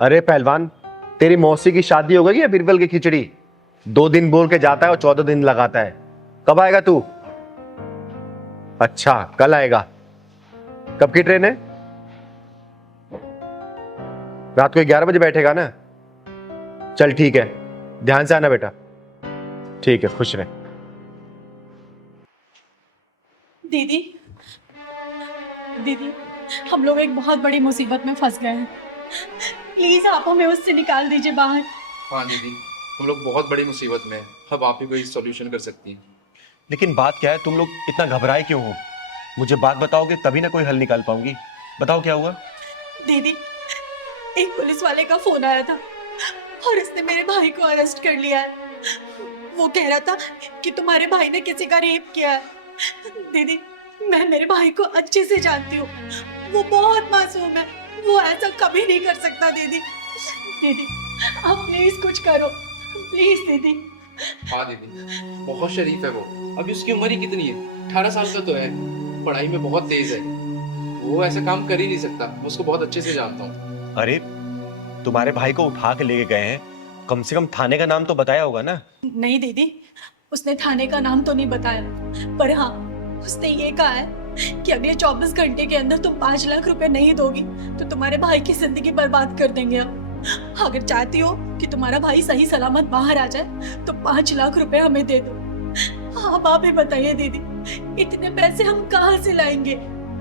अरे पहलवान, तेरी मौसी की शादी हो गई है बीरबल की खिचड़ी? 2 दिन बोल के जाता है और 14 दिन लगाता है। कब आएगा तू? अच्छा, कल आएगा। कब की ट्रेन है? रात को 11 बजे बैठेगा ना? चल ठीक है, ध्यान से आना बेटा। ठीक है, खुश रहे। दीदी, दीदी, हम लोग एक बहुत बड़ी मुसीबत में फंस गए हैं। प्लीज आप हमें उससे निकाल दीजिए बाहर। हाँ दीदी, हम लोग बहुत बड़ी मुसीबत में हैं। अब आप ही कोई सॉल्यूशन कर सकती हैं। लेकिन बात क्या है, तुम लोग इतना घबराए क्यों हो? मुझे बात बताओगे तभी ना कोई हल निकाल पाऊंगी। बताओ क्या हुआ। दीदी, एक पुलिस वाले का फोन आया था और उसने मेरे भाई को अरेस्ट कर लिया है। वो कह रहा था कि तुम्हारे भाई ने किसी का रेप किया है। दीदी, मैं मेरे भाई को अच्छे से जानती हूँ। वो बहुत मासूम है, वो ऐसा कभी नहीं कर सकता। दीदी, दीदी, आप प्लीज कुछ करो, प्लीज दीदी। हाँ दीदी, बहुत शरीफ है वो। अभी उसकी उम्र ही कितनी है? 18 साल का तो है। पढ़ाई में बहुत तेज है। वो ऐसा काम कर ही नहीं सकता। मैं उसको बहुत अच्छे से जानता हूँ। अरे, तुम्हारे भाई को उठा के लेके गए हैं, कम से कम थाने का नाम तो बताया होगा ना? नहीं दीदी, उसने थाने का नाम तो नहीं बताया, पर हाँ, उसने ये कहा है कि अगले 24 घंटे के अंदर तुम 5 लाख रुपए नहीं दोगी तो तुम्हारे भाई की जिंदगी बर्बाद कर देंगे हम। अगर चाहती हो कि तुम्हारा भाई सही सलामत बाहर आ जाए तो 5 लाख रुपए हमें दे दो। आप ही बताइए दीदी, इतने पैसे हम कहाँ से लाएंगे?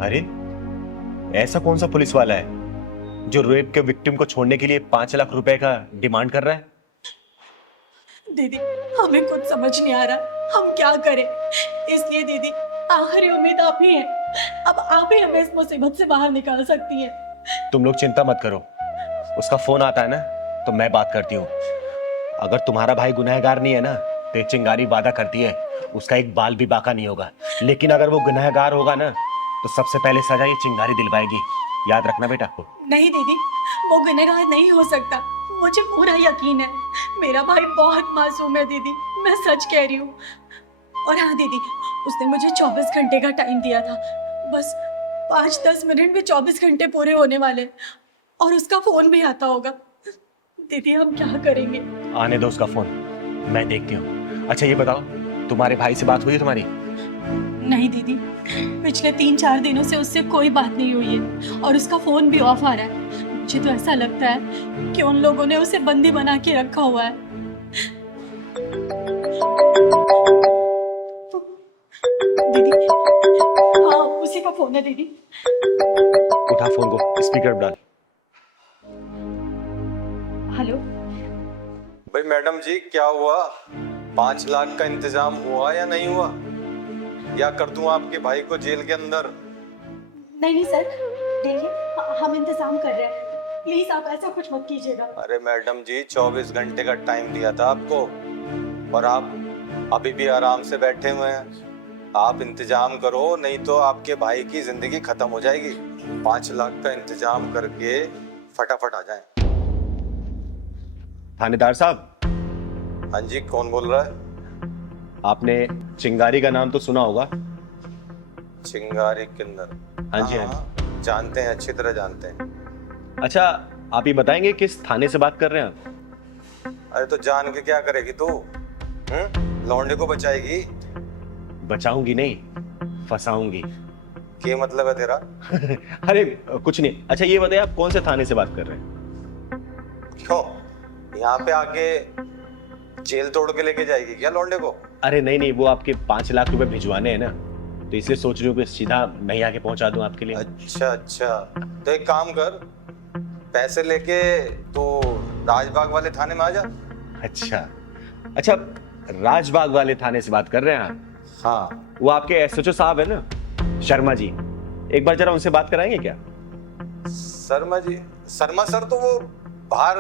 अरे, ऐसा कौन सा पुलिस वाला है जो रेप के विक्टिम को छोड़ने के लिए 5 लाख रुपए का डिमांड कर रहा है? दीदी, हमें कुछ समझ नहीं आ रहा, हम क्या करें। इसलिए दीदी, आखिरी उम्मीद आप ही हैं। अब आप ही हमें इस मुसीबत से बाहर निकाल सकती हैं। तुम लोग चिंता मत करो, उसका फोन आता है ना तो मैं बात करती हूँ। अगर तुम्हारा भाई गुनहगार नहीं है ना तो ये चिंगारी वादा करती है उसका एक बाल भी बाका नहीं होगा। लेकिन अगर वो गुनहगार होगा ना तो सबसे पहले सजा ये चिंगारी दिलवाएगी। याद रखना बेटा। नहीं दीदी, वो गुनहगार नहीं हो सकता, मुझे पूरा यकीन है। मेरा भाई बहुत मासूम है दीदी, मैं सच कह रही हूँ। और हाँ दीदी, उसने मुझे 24 घंटे का टाइम दिया था। बस 5-10 मिनट में 24 घंटे पूरे होने वाले और उसका फोन भी आता होगा। दीदी, हम क्या करेंगे? आने दो उसका फोन, मैं देखती हूँ। अच्छा ये बताओ, तुम्हारे भाई से बात हुई है तुम्हारी? नहीं दीदी, पिछले 3-4 दिनों से उससे कोई बात नहीं हुई है और उसका फोन भी ऑफ आ रहा है। मुझे तो ऐसा लगता है कि उन लोगों ने उसे बंदी बना के रखा हुआ है। दीदी, हाँ, उसी का फोन है दीदी। उठा फोन को, स्पीकर पे डाल। हेलो। भाई मैडम जी, क्या हुआ? 5 लाख का इंतजाम हुआ या नहीं हुआ? या कर दूं आपके भाई को जेल के अंदर? नहीं सर, देखिए हम इंतजाम कर रहे हैं, प्लीज आप ऐसा कुछ मत कीजिएगा। अरे मैडम जी, 24 घंटे का टाइम दिया था आपको और आप अभी भी आराम से बैठे हुए हैं। आप इंतजाम करो, नहीं तो आपके भाई की जिंदगी खत्म हो जाएगी। 5 लाख का इंतजाम करके फटाफट आ जाएं। थानेदार साहब, हाँ जी, कौन बोल रहा है? आपने चिंगारी का नाम तो सुना होगा? चिंगारी किन्नर? हाँ जी, हाँ हाँ, जानते हैं, अच्छी तरह जानते हैं। अच्छा, आप ये बताएंगे किस थाने से बात कर रहे हैं आप? अरे तो जान के क्या करेगी तू? लौंडे को बचाएगी? बचाऊंगी नहीं, फंसाऊंगी। क्या मतलब है तेरा? अरे कुछ नहीं। अच्छा ये बताइए, आप कौन से थाने से बात कर रहे हैं? क्यों, यहाँ पे आके जेल तोड़ के लेके जाएगी क्या लौंडे को? अरे नहीं नहीं, वो आपके 5 लाख रुपए भिजवाने हैं ना, तो इसलिए सोच रही हूँ कि सीधा नहीं आके पहुंचा दूं आपके लिए। अच्छा अच्छा, तो एक काम कर, पैसे लेके तो राजबाग वाले थाने में आ जा। अच्छा अच्छा, राजबाग वाले थाने से बात कर रहे हैं आप? हाँ। वो आपके एसएचओ साहब है ना, शर्मा जी, एक बार जरा उनसे बात कराएंगे क्या? शर्मा जी? शर्मा सर तो वो बाहर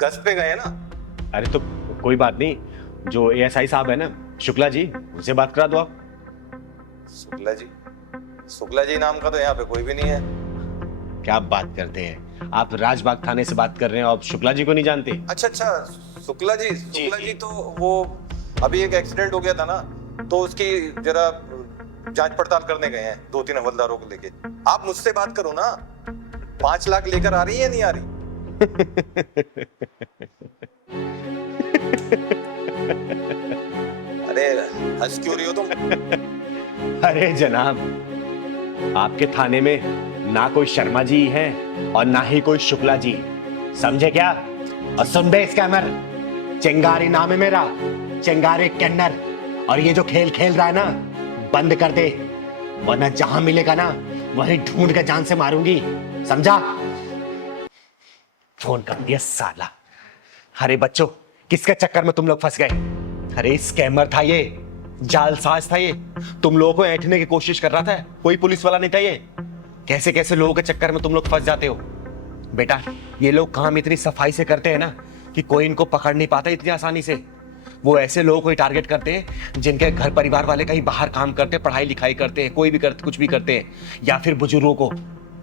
गश्त पे गए ना। अरे तो कोई बात नहीं, जो एएसआई साहब है ना, शुक्ला जी, उनसे बात करा दो आप। शुक्ला जी? शुक्ला जी नाम का तो यहाँ पे कोई भी नहीं है। क्या बात करते हैं आप? राजबाग थाने से बात कर रहे हैं, आप शुक्ला जी को नहीं जानते? अच्छा अच्छा, शुक्ला जी, शुक्ला जी तो वो अभी एक एक्सीडेंट हो गया था ना, तो उसकी जरा जांच पड़ताल करने गए हैं 2-3 हवलदारों को लेके। आप मुझसे बात करो ना। 5 लाख लेकर आ रही है, नहीं आ रही? अरे हंस क्यों रही हो तुम? अरे जनाब, आपके थाने में ना कोई शर्मा जी है और ना ही कोई शुक्ला जी, समझे क्या? और सुन बे स्कैमर, चिंगारी नाम है मेरा, चिंगारी किन्नर। और ये जो खेल खेल रहा है ना, बंद कर दे, वरना जहां मिलेगा ना वहीं ढूंढ के जान से मारूंगी, समझा? फोन कर दिया साला। अरे बच्चों, किसके चक्कर में तुम लोग फंस गए? अरे स्कैमर था ये, जालसाज था ये, तुम लोगों को ऐंठने की कोशिश कर रहा था, कोई पुलिस वाला नहीं था ये। कैसे कैसे लोगों के चक्कर में तुम लोग फंस जाते हो। बेटा, ये लोग काम इतनी सफाई से करते हैं ना कि कोई इनको पकड़ नहीं पाता इतनी आसानी से। वो ऐसे लोगों को टारगेट करते हैं जिनके घर परिवार वाले कहीं बाहर काम करते हैं, पढ़ाई लिखाई करते हैं, कोई भी करते, कुछ भी करते हैं, या फिर बुजुर्गों को।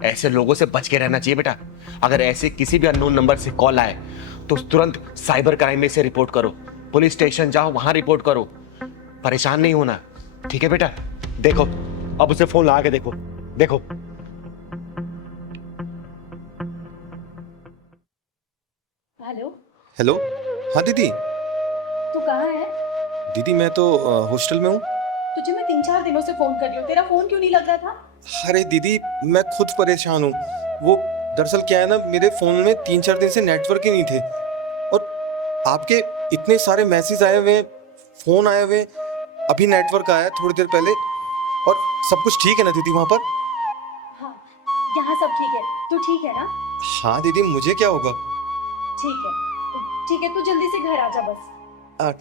ऐसे लोगों से बच के रहना चाहिए बेटा। अगर ऐसे किसी भी अननोन नंबर से कॉल आए तो तुरंत साइबर क्राइम में से रिपोर्ट करो, पुलिस स्टेशन जाओ, वहां रिपोर्ट करो। परेशान नहीं होना, ठीक है बेटा? देखो, अब उसे फोन लगा के देखो, देखो। Hello, hello. हाँ दीदी। तू कहाँ है? दीदी मैं तो हॉस्टल में हूँ। तुझे मैं 3-4 दिनों से फोन कर रही हूँ, तेरा फोन क्यों नहीं लग रहा था? अरे दीदी, मैं खुद परेशान हूँ। वो दरअसल क्या है ना, मेरे फ़ोन में 3-4 दिन से नेटवर्क ही नहीं थे, और आपके इतने सारे मैसेज आए हुए हैं, फ़ोन आए हुए हैं, अभी नेटवर्क आया थोड़ी देर पहले। और सब कुछ ठीक है ना दीदी वहाँ पर? हाँ, यहाँ सब ठीक है। तू ठीक है ना? हाँ दीदी, मुझे क्या होगा? ठीक है, ठीक है, तू जल्दी से घर आ जा बस।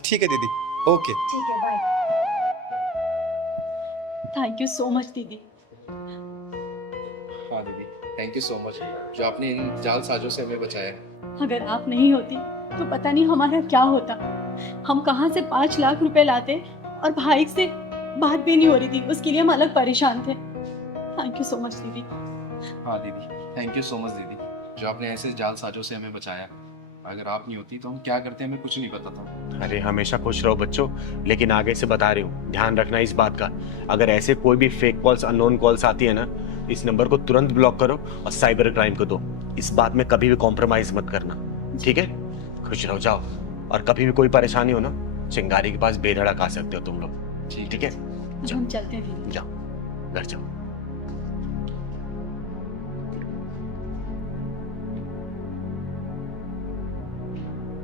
ठीक है दीदी, ओके। ठीक है, bye. Thank you so much दीदी। हाँ दीदी, थैंक यू सो मच, जो आपने इन जालसाजों से हमें बचाया। अगर आप नहीं होती तो पता नहीं हमारा क्या होता। हम कहाँ से 5 लाख रुपए लाते, और भाई से बात भी नहीं हो रही थी, उसके लिए हम अलग परेशान थे। थैंक यू सो मच दीदी। हाँ दीदी, थैंक यू सो मच दीदी, जो आपने ऐसे जालसाजों से हमें बचाया। अगर आप नहीं होती तो हम क्या करते हमें कुछ नहीं पता था। अरे हमेशा खुश रहो बच्चों, लेकिन आगे से बता रही हूँ, ध्यान रखना इस बात का। अगर ऐसे कोई भी फेक कॉल्स, अननोन कॉल्स आती है ना, इस नंबर को तुरंत ब्लॉक करो और साइबर क्राइम को दो। इस बात में कभी भी कॉम्प्रोमाइज मत करना, ठीक है? खुश रहो, जाओ। और कभी भी कोई परेशानी हो ना, चिंगारी के पास बेधड़क आ सकते हो तुम लोग, ठीक है? हम चलते हैं। जाओ, घर जाओ।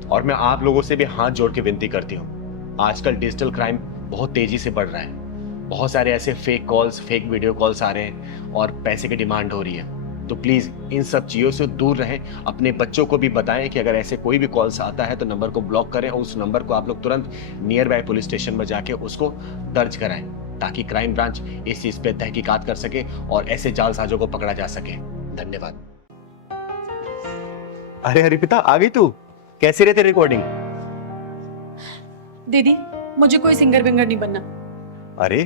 और मैं आप लोगों से भी हाथ जोड़ के विनती करती हूँ, आजकल डिजिटल क्राइम बहुत तेजी से बढ़ रहा है। बहुत सारे ऐसे fake calls, fake video calls आ रहे हैं और पैसे की डिमांड हो रही है। तो प्लीज इन सब चीजों से दूर रहें। अपने बच्चों को भी बताएं कि अगर ऐसे कोई भी कॉल्स आता है तो नंबर को ब्लॉक करें, और उस नंबर को आप लोग तुरंत नियर बाय पुलिस स्टेशन में जाके उसको दर्ज कराएं, ताकि क्राइम ब्रांच इस चीज पे तहकीकात कर सके और ऐसे जालसाजों को पकड़ा जा सके। धन्यवाद। अरे हरिपिता, आ गई तू? कैसी रहती रिकॉर्डिंग? दीदी, मुझे कोई सिंगर विंगर नहीं बनना। अरे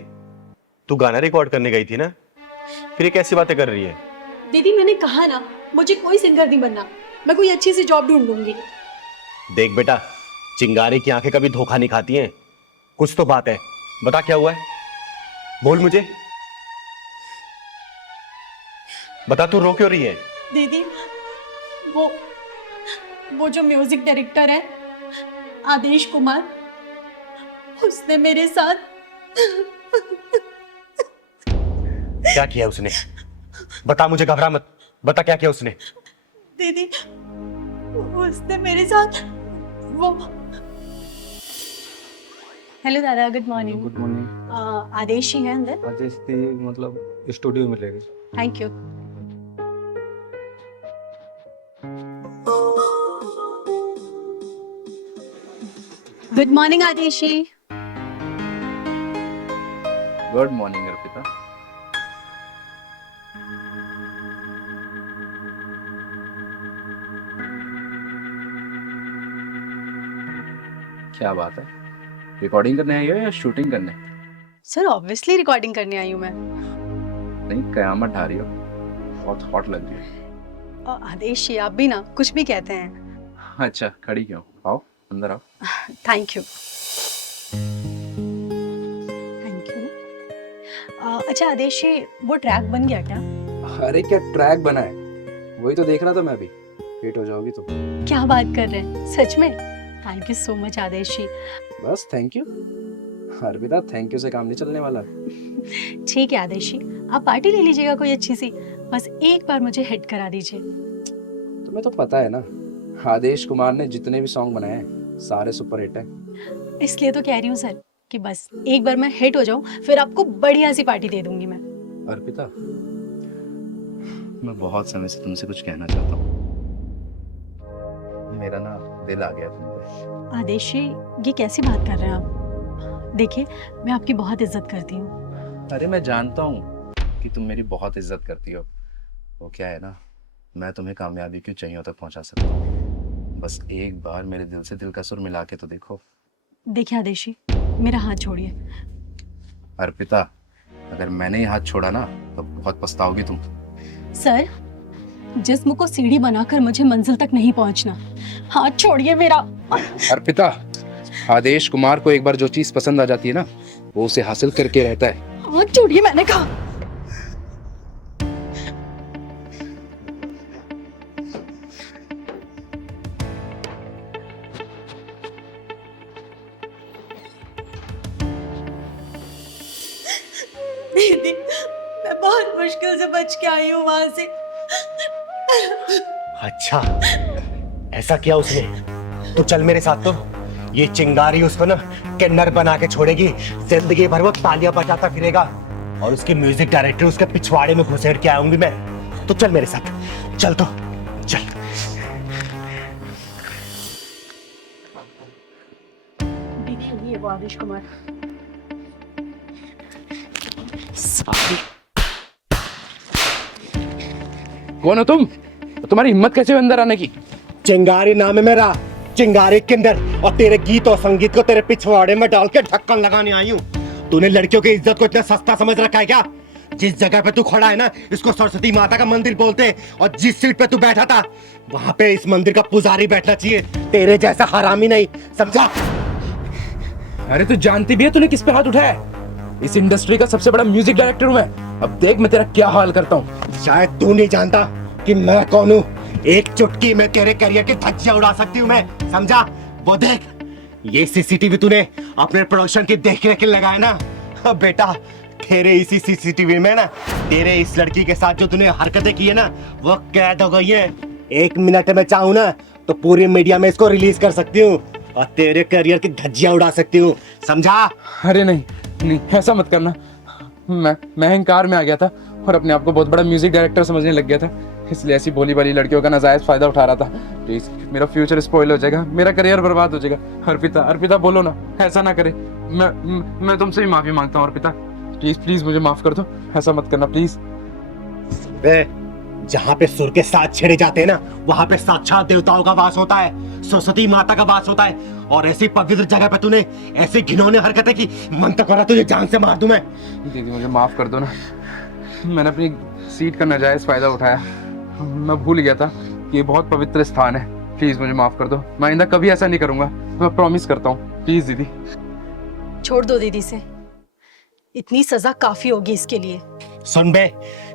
तू गाना रिकॉर्ड करने गई थी ना, फिर ये कैसी बातें कर रही है? दीदी, मैंने कहा ना, मुझे कोई सिंगर नहीं बनना। मैं कोई अच्छी सी जॉब ढूंढ लूंगी। देख बेटा, चिंगारी की आंखें कभी धोखा नहीं खाती हैं। कुछ तो बात है, बता क्या हुआ है, बोल मुझे, बता। तू रो क्यों रही है? दीदी, वो जो म्यूजिक डायरेक्टर है, आदेश कुमार, उसने मेरे साथ क्या किया उसने? बता मुझे, घबरा मत, बता क्या किया उसने? दीदी, उसने मेरे साथ वो। हेलो दादा, good morning. Good morning. Adesh ही है अंदर? आदेश थी मतलब स्टूडियो में रहेगी। Thank you. Good morning Adesh ji. Good morning Arpita. क्या बात है, रिकॉर्डिंग करने आई हो या शूटिंग करने? सर ऑब्वियसली रिकॉर्डिंग करने आई हूँ मैं। नहीं, कयामत ढा रही हो, बहुत हॉट लग रही है। आदेश जी, आप भी ना कुछ भी कहते हैं। अच्छा, खड़ी क्यों? आओ अंदर आओ। Thank you, thank you. अच्छा आदेश जी, वो ट्रैक बन गया क्या? अरे क्या ट्रैक बना है, वही तो देख रहा था मैं भी। हिट हो जाओगी तो। क्या बात कर रहे हैं, सच में? Thank you so much Adeshi. बस thank you. Arpita thank you से काम नहीं चलने वाला। ठीक है आदेशी, आप पार्टी ले लीजिएगा कोई अच्छी सी, बस एक बार मुझे हिट करा दीजिए। तुम्हें तो पता है ना, आदेश कुमार ने जितने भी सॉन्ग बनाए हैं सारे सुपर हिट हैं। इसलिए तो कह रही हूँ सर कि बस एक बार मैं हिट हो जाऊं, फिर आपको बढ़िया सी पार्टी दे दूंगी मैं। अर्पिता, मैं बहुत समय से तुमसे कुछ कहना चाहता हूँ। मेरा ना दिल आ गया तुम पे। आदेशी, ये कैसी बात कर रहे हैं आप? देखिए, मैं आपकी बहुत इज्जत करती हूँ। अरे मैं जानता हूँ कि तुम मेरी बहुत इज्जत करती हो। वो क्या है ना, मैं तुम्हें कामयाबी की ऊंचाइयों तक पहुंचा सकता हूँ। बस एक बार मेरे दिल से दिल का सुर मिला के तो देखो। देखिए आदेशी, मेरा हाथ छोड़िए। अर्पिता, अगर मैंने ये हाथ छोड़ा ना तो बहुत पछताओगी तुम। सर, जिस्म को सीढ़ी बनाकर मुझे मंजिल तक नहीं पहुंचना। हाथ छोड़िए मेरा। अर्पिता, आदेश कुमार को एक बार जो चीज पसंद आ जाती है ना, वो उसे हासिल करके रहता है। हाथ छोड़िए, मैंने कहा। दीदी, मैं बहुत मुश्किल से बच के आई हूँ वहां से। अच्छा, ऐसा किया उसने? तो चल मेरे साथ। तो ये चिंगारी उसको ना किन्नर बना के छोड़ेगी, जिंदगी भर वो तालियां बजाता फिरेगा और उसके म्यूजिक डायरेक्टर उसके पिछवाड़े में घुसेड़ के आऊंगी मैं। तो चल मेरे साथ, चल तो चल। दीदी, ये वो आदेश कुमार। कौन हो तुम? तुम्हारी हिम्मत कैसे हुई अंदर आने की? चिंगारी नाम है मेरा, चिंगारी किन्नर, और तेरे गीत और संगीत को तेरे पिछवाड़े में डाल के ढक्कन लगाने आई हूँ। तूने लड़कियों की इज्जत को इतना सस्ता समझ रखा है क्या? जिस जगह पे तू खड़ा है ना, इसको सरस्वती माता का मंदिर बोलते हैं, और जिस सीट पे तू बैठा था वहां पे इस मंदिर का पुजारी बैठना चाहिए, तेरे जैसा हरामी नहीं, समझा? अरे तू जानती भी है तूने किस पे हाथ उठाया है? इस इंडस्ट्री का सबसे बड़ा म्यूजिक डायरेक्टर हूं मैं। अब देख मैं तेरा क्या हाल करता हूँ। शायद तू नहीं जानता कि मैं कौन हूँ। एक चुटकी में तेरे करियर की धज्जियां उड़ा सकती हूँ मैं, समझा? वो देख, ये सीसीटीवी तूने अपने प्रोडक्शन की देख रेख के लगाया ना। अब बेटा, तेरे इसी सीसीटीवी में ना तेरे इस लड़की के साथ जो तूने हरकतें की है ना, वो कैद हो गई है। 1 मिनट में चाहूँ ना तो पूरी मीडिया में इसको रिलीज कर सकती हूँ और तेरे करियर की धज्जियां उड़ा सकती हूँ, समझा? अरे नहीं नहीं, ऐसा मत करना। मैं अहंकार में आ गया था और अपने आप को बहुत बड़ा म्यूजिक डायरेक्टर समझने लग गया था, इसलिए ऐसी भोली भाली लड़कियों का नाजायज फायदा उठा रहा था। प्लीज, मेरा फ्यूचर स्पॉइल हो जाएगा, मेरा करियर बर्बाद हो जाएगा। अर्पिता, अर्पिता बोलो ना, ऐसा ना करे। मैं तुमसे भी माफी मांगता हूँ अर्पिता, प्लीज प्लीज मुझे माफ कर दो, ऐसा मत करना प्लीज। जहाँ पे सुर के साथ छेड़े जाते हैं ना, वहाँ पे साक्षात देवताओं का वास होता है, सरस्वती माता का वास होता है, और ऐसी पवित्र जगह पे तूने ऐसी घिनौनी हरकतें की, मन तो करा तुझे जान से मार दूं मैं। दीदी मुझे माफ कर दो ना, मैंने अपनी सीट का नाजायज फायदा उठाया। मैं भूल गया था कि ये बहुत पवित्र स्थान है। प्लीज मुझे माफ कर दो, मैं आइंदा कभी ऐसा नहीं करूंगा, मैं प्रॉमिस करता हूँ। प्लीज दीदी। छोड़ दो दीदी से, इतनी सजा काफी होगी इसके लिए। सुन बे,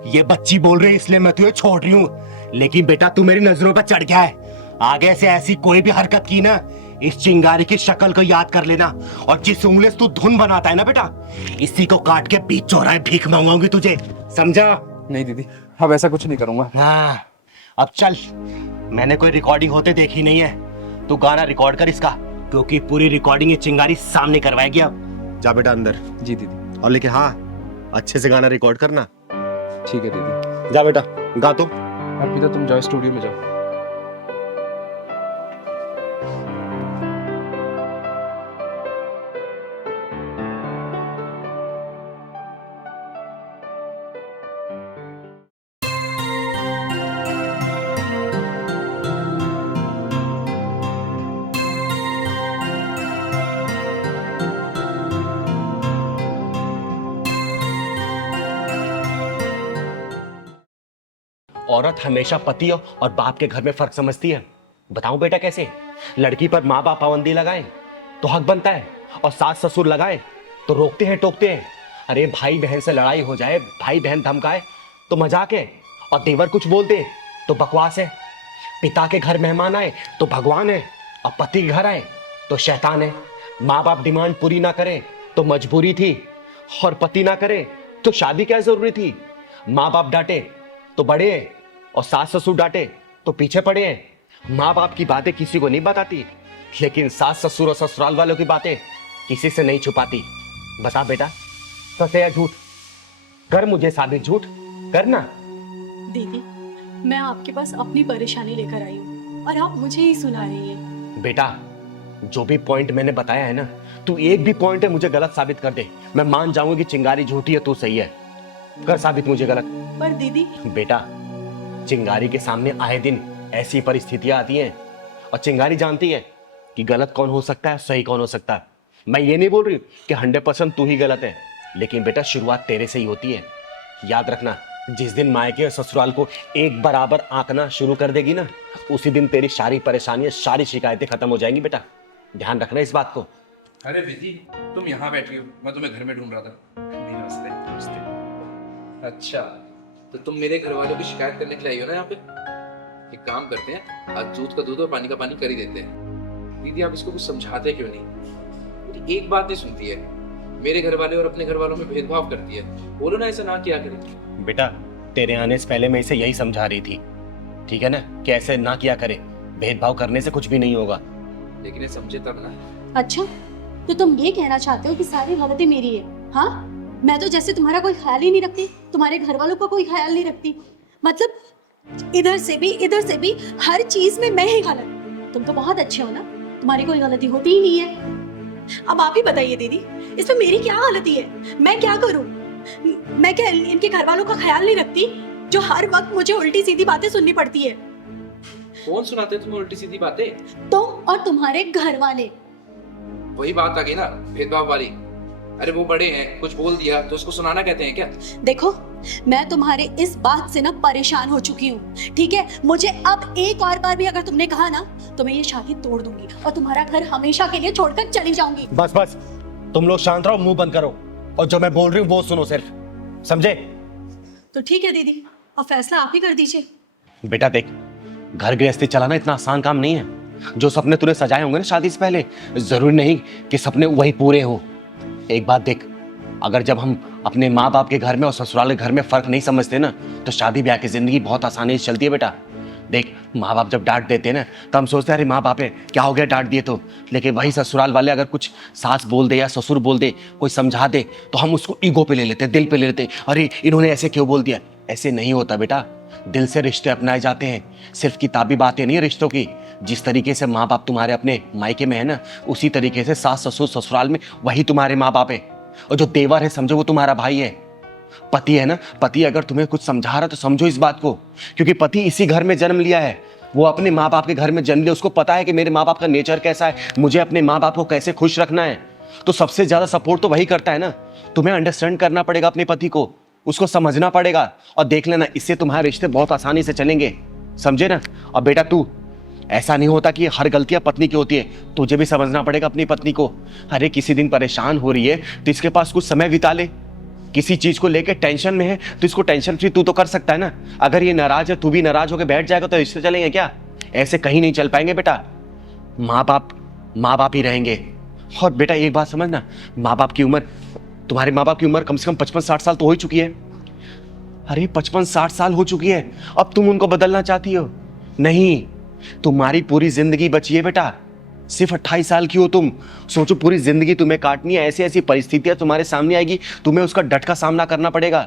ये बच्ची बोल रही है इसलिए मैं तुझे छोड़ रही हूँ, लेकिन बेटा तू मेरी नजरों पर चढ़ गया है। आगे से ऐसी कोई भी हरकत की ना, इस चिंगारी की शक्ल को याद कर लेना, और जिस उंगली से तू धुन बनाता है ना बेटा, इसी को काट के बीच चौराहे भीख मांगूंगी तुझे, समझा? नहीं दीदी, अब ऐसा कुछ नहीं करूंगा। हाँ, अब चल, मैंने कोई रिकॉर्डिंग होते देखी नहीं है, तू गाना रिकॉर्ड कर इसका, क्योंकि पूरी रिकॉर्डिंग ये चिंगारी सामने करवाएगी। अब जा बेटा अंदर। जी दीदी। और लेकिन हाँ, अच्छे से गाना रिकॉर्ड करना। ठीक है दीदी। जा बेटा, गा तो। अर्पिता तुम जाओ स्टूडियो में जाओ। औरत हमेशा पति और बाप के घर में फर्क समझती है। बताऊं बेटा कैसे? लड़की पर माँ बाप पाबंदी लगाए तो हक बनता है, और सास ससुर लगाए तो रोकते हैं टोकते हैं। अरे भाई बहन से लड़ाई हो जाए, भाई बहन धमकाए तो मजाक है, और देवर कुछ बोल दे तो बकवास है। पिता के घर मेहमान आए तो भगवान है, और पति के घर आए तो शैतान है। माँ बाप डिमांड पूरी ना करे तो मजबूरी थी, और पति ना करे तो शादी क्या जरूरी थी। माँ बाप डांटे तो बड़े हैं, और सास ससुर डांटे तो पीछे पड़े हैं। माँ बाप की बातें किसी को नहीं बताती, लेकिन सास ससुर और ससुराल वालों की बातें किसी से नहीं छुपाती। बता बेटा, सच है या झूठ? कर मुझे साबित, झूठ करना। दीदी, मैं आपके पास अपनी परेशानी लेकर आई हूँ और आप मुझे ही सुना रही हैं। बेटा, जो भी पॉइंट मैंने बताया है ना, तू एक भी पॉइंट है मुझे गलत साबित कर दे, मैं मान जाऊंगा कि चिंगारी झूठी है, तू सही है। कर साबित मुझे गलत। पर दीदी, बेटा, चिंगारी के सामने आए दिन ऐसी परिस्थितियां आती हैं, और चिंगारी जानती है कि गलत कौन हो सकता है, सही कौन हो सकता है। मैं ये नहीं बोल रही कि 100% तू ही गलत है, लेकिन बेटा शुरुआत तेरे से ही होती है। याद रखना, जिस दिन मायके और ससुराल को एक बराबर आंकना शुरू कर देगी ना, उसी दिन तेरी सारी परेशानियां, सारी शिकायतें खत्म हो जाएंगी। बेटा ध्यान रखना इस बात को। अरे दीदी, तुम यहाँ बैठी हो, मैं तुम्हें घर में ढूंढ रहा था। दीदी नमस्ते। नमस्ते। अच्छा, तो तुम मेरे घर वालों की शिकायत करने के लिए आई हो ना यहाँ पे? एक काम करते हैं, आज दूध का दूध और पानी का पानी कर ही देते हैं। दीदी आप इसको कुछ समझाते क्यों नहीं? मेरी एक बात नहीं सुनती है, मेरे घर वाले और अपने घर वालों में भेदभाव करती है। बोलो ना ऐसा ना किया करें। बेटा तेरे आने से पहले मैं इसे यही समझा रही थी, ठीक है ना, कि ऐसे ना किया करे, भेदभाव करने से कुछ भी नहीं होगा। लेकिन ये समझे तब ना। अच्छा, तो तुम ये कहना चाहते हो कि सारी गलती मेरी है? हाँ, मैं तो जैसे तुम्हारा कोई ख्याल ही नहीं रखती, तुम्हारे घर वालों का कोई ख्याल नहीं रखती। मतलब इधर से भी हर चीज में मैं ही गलत। तुम तो बहुत अच्छे हो ना, तुम्हारी कोई गलती होती ही नहीं है। अब आप ही बताइए दीदी, इसमें मेरी क्या गलती है? मैं क्या करूं? मैं क्या इनके घर वालों का ख्याल नहीं रखती, जो हर वक्त मुझे उल्टी सीधी बातें सुननी पड़ती है? कौन सुनाते तुम्हें उल्टी सीधी बातें? तुम और तुम्हारे घर वाले। वही बात आ गई ना, भेदभाव वाली। अरे वो बड़े हैं, कुछ बोल दिया तो उसको सुनाना कहते हैं क्या? देखो, मैं तुम्हारे इस बात से ना परेशान हो चुकी हूँ, ठीक है? मुझे अब एक और बार भी अगर तुमने कहा ना, तो मैं ये शादी तोड़ दूंगी और तुम्हारा घर हमेशा के लिए छोड़कर चली जाऊंगी। बस बस, तुम लोग शांत रहो, मुंह बंद करो, और जो मैं बोल रही हूँ वो सुनो सिर्फ, समझे? तो ठीक है दीदी, अब फैसला आप ही कर दीजिए। बेटा देख, घर गृहस्थी चलाना इतना आसान काम नहीं है। जो सपने तूने सजाए होंगे ना शादी से पहले, जरूरी नहीं कि सपने वही पूरे हो। एक बात देख, अगर जब हम अपने माँ बाप के घर में और ससुराल के घर में फर्क नहीं समझते ना, तो शादी ब्याह की जिंदगी बहुत आसानी से चलती है। बेटा देख, माँ बाप जब डांट देते हैं ना, तो हम सोचते हैं अरे माँ बाप है, क्या हो गया डांट दिए तो। लेकिन वही ससुराल वाले अगर कुछ सास बोल दे या ससुर बोल दे, कोई समझा दे, तो हम उसको ईगो पे ले लेते हैं, दिल पे ले लेते हैं, अरे इन्होंने ऐसे क्यों बोल दिया। ऐसे नहीं होता बेटा, दिल से रिश्ते अपनाए जाते हैं। सिर्फ किताबी बातें नहीं है रिश्तों की। जिस तरीके से माँ बाप तुम्हारे अपने मायके में है ना, उसी तरीके से सास ससुर ससुराल में वही तुम्हारे माँ बाप है। और जो देवर है समझो वो तुम्हारा भाई है। पति है ना, पति अगर तुम्हें कुछ समझा रहा है तो समझो इस बात को, क्योंकि पति इसी घर में जन्म लिया है। वो अपने माँ बाप के घर में जन्म लिया, उसको पता है कि मेरे माँ बाप का नेचर कैसा है, मुझे अपने माँ बाप को कैसे खुश रखना है। तो सबसे ज्यादा सपोर्ट तो वही करता है ना। तुम्हें अंडरस्टैंड करना पड़ेगा अपने पति को, उसको समझना पड़ेगा, और देख लेना इससे तुम्हारे रिश्ते बहुत आसानी से चलेंगे, समझे ना? और बेटा तू, ऐसा नहीं होता कि हर गलतियां पत्नी की होती है, तुझे भी समझना पड़ेगा अपनी पत्नी को। अरे किसी दिन परेशान हो रही है तो इसके पास कुछ समय बिता ले। किसी चीज को लेकर टेंशन में है तो इसको टेंशन फ्री तू तो कर सकता है ना। अगर ये नाराज है, तू भी नाराज होकर बैठ जाएगा तो रिश्ते चलेंगे क्या? ऐसे कहीं नहीं चल पाएंगे बेटा। माँ बाप ही रहेंगे। और बेटा एक बात समझना, माँ बाप की उम्र, तुम्हारे माँ बाप की उम्र कम से कम 55-60 साल तो हो ही चुकी है। अरे 55-60 साल हो चुकी है, अब तुम उनको बदलना चाहती हो? नहीं, तुम्हारी पूरी जिंदगी बची है बेटा, सिर्फ 28 साल की हो तुम। सोचो पूरी जिंदगी तुम्हें काटनी है, ऐसी ऐसी परिस्थितियां तुम्हारे सामने आएगी, तुम्हें उसका डट का सामना करना पड़ेगा।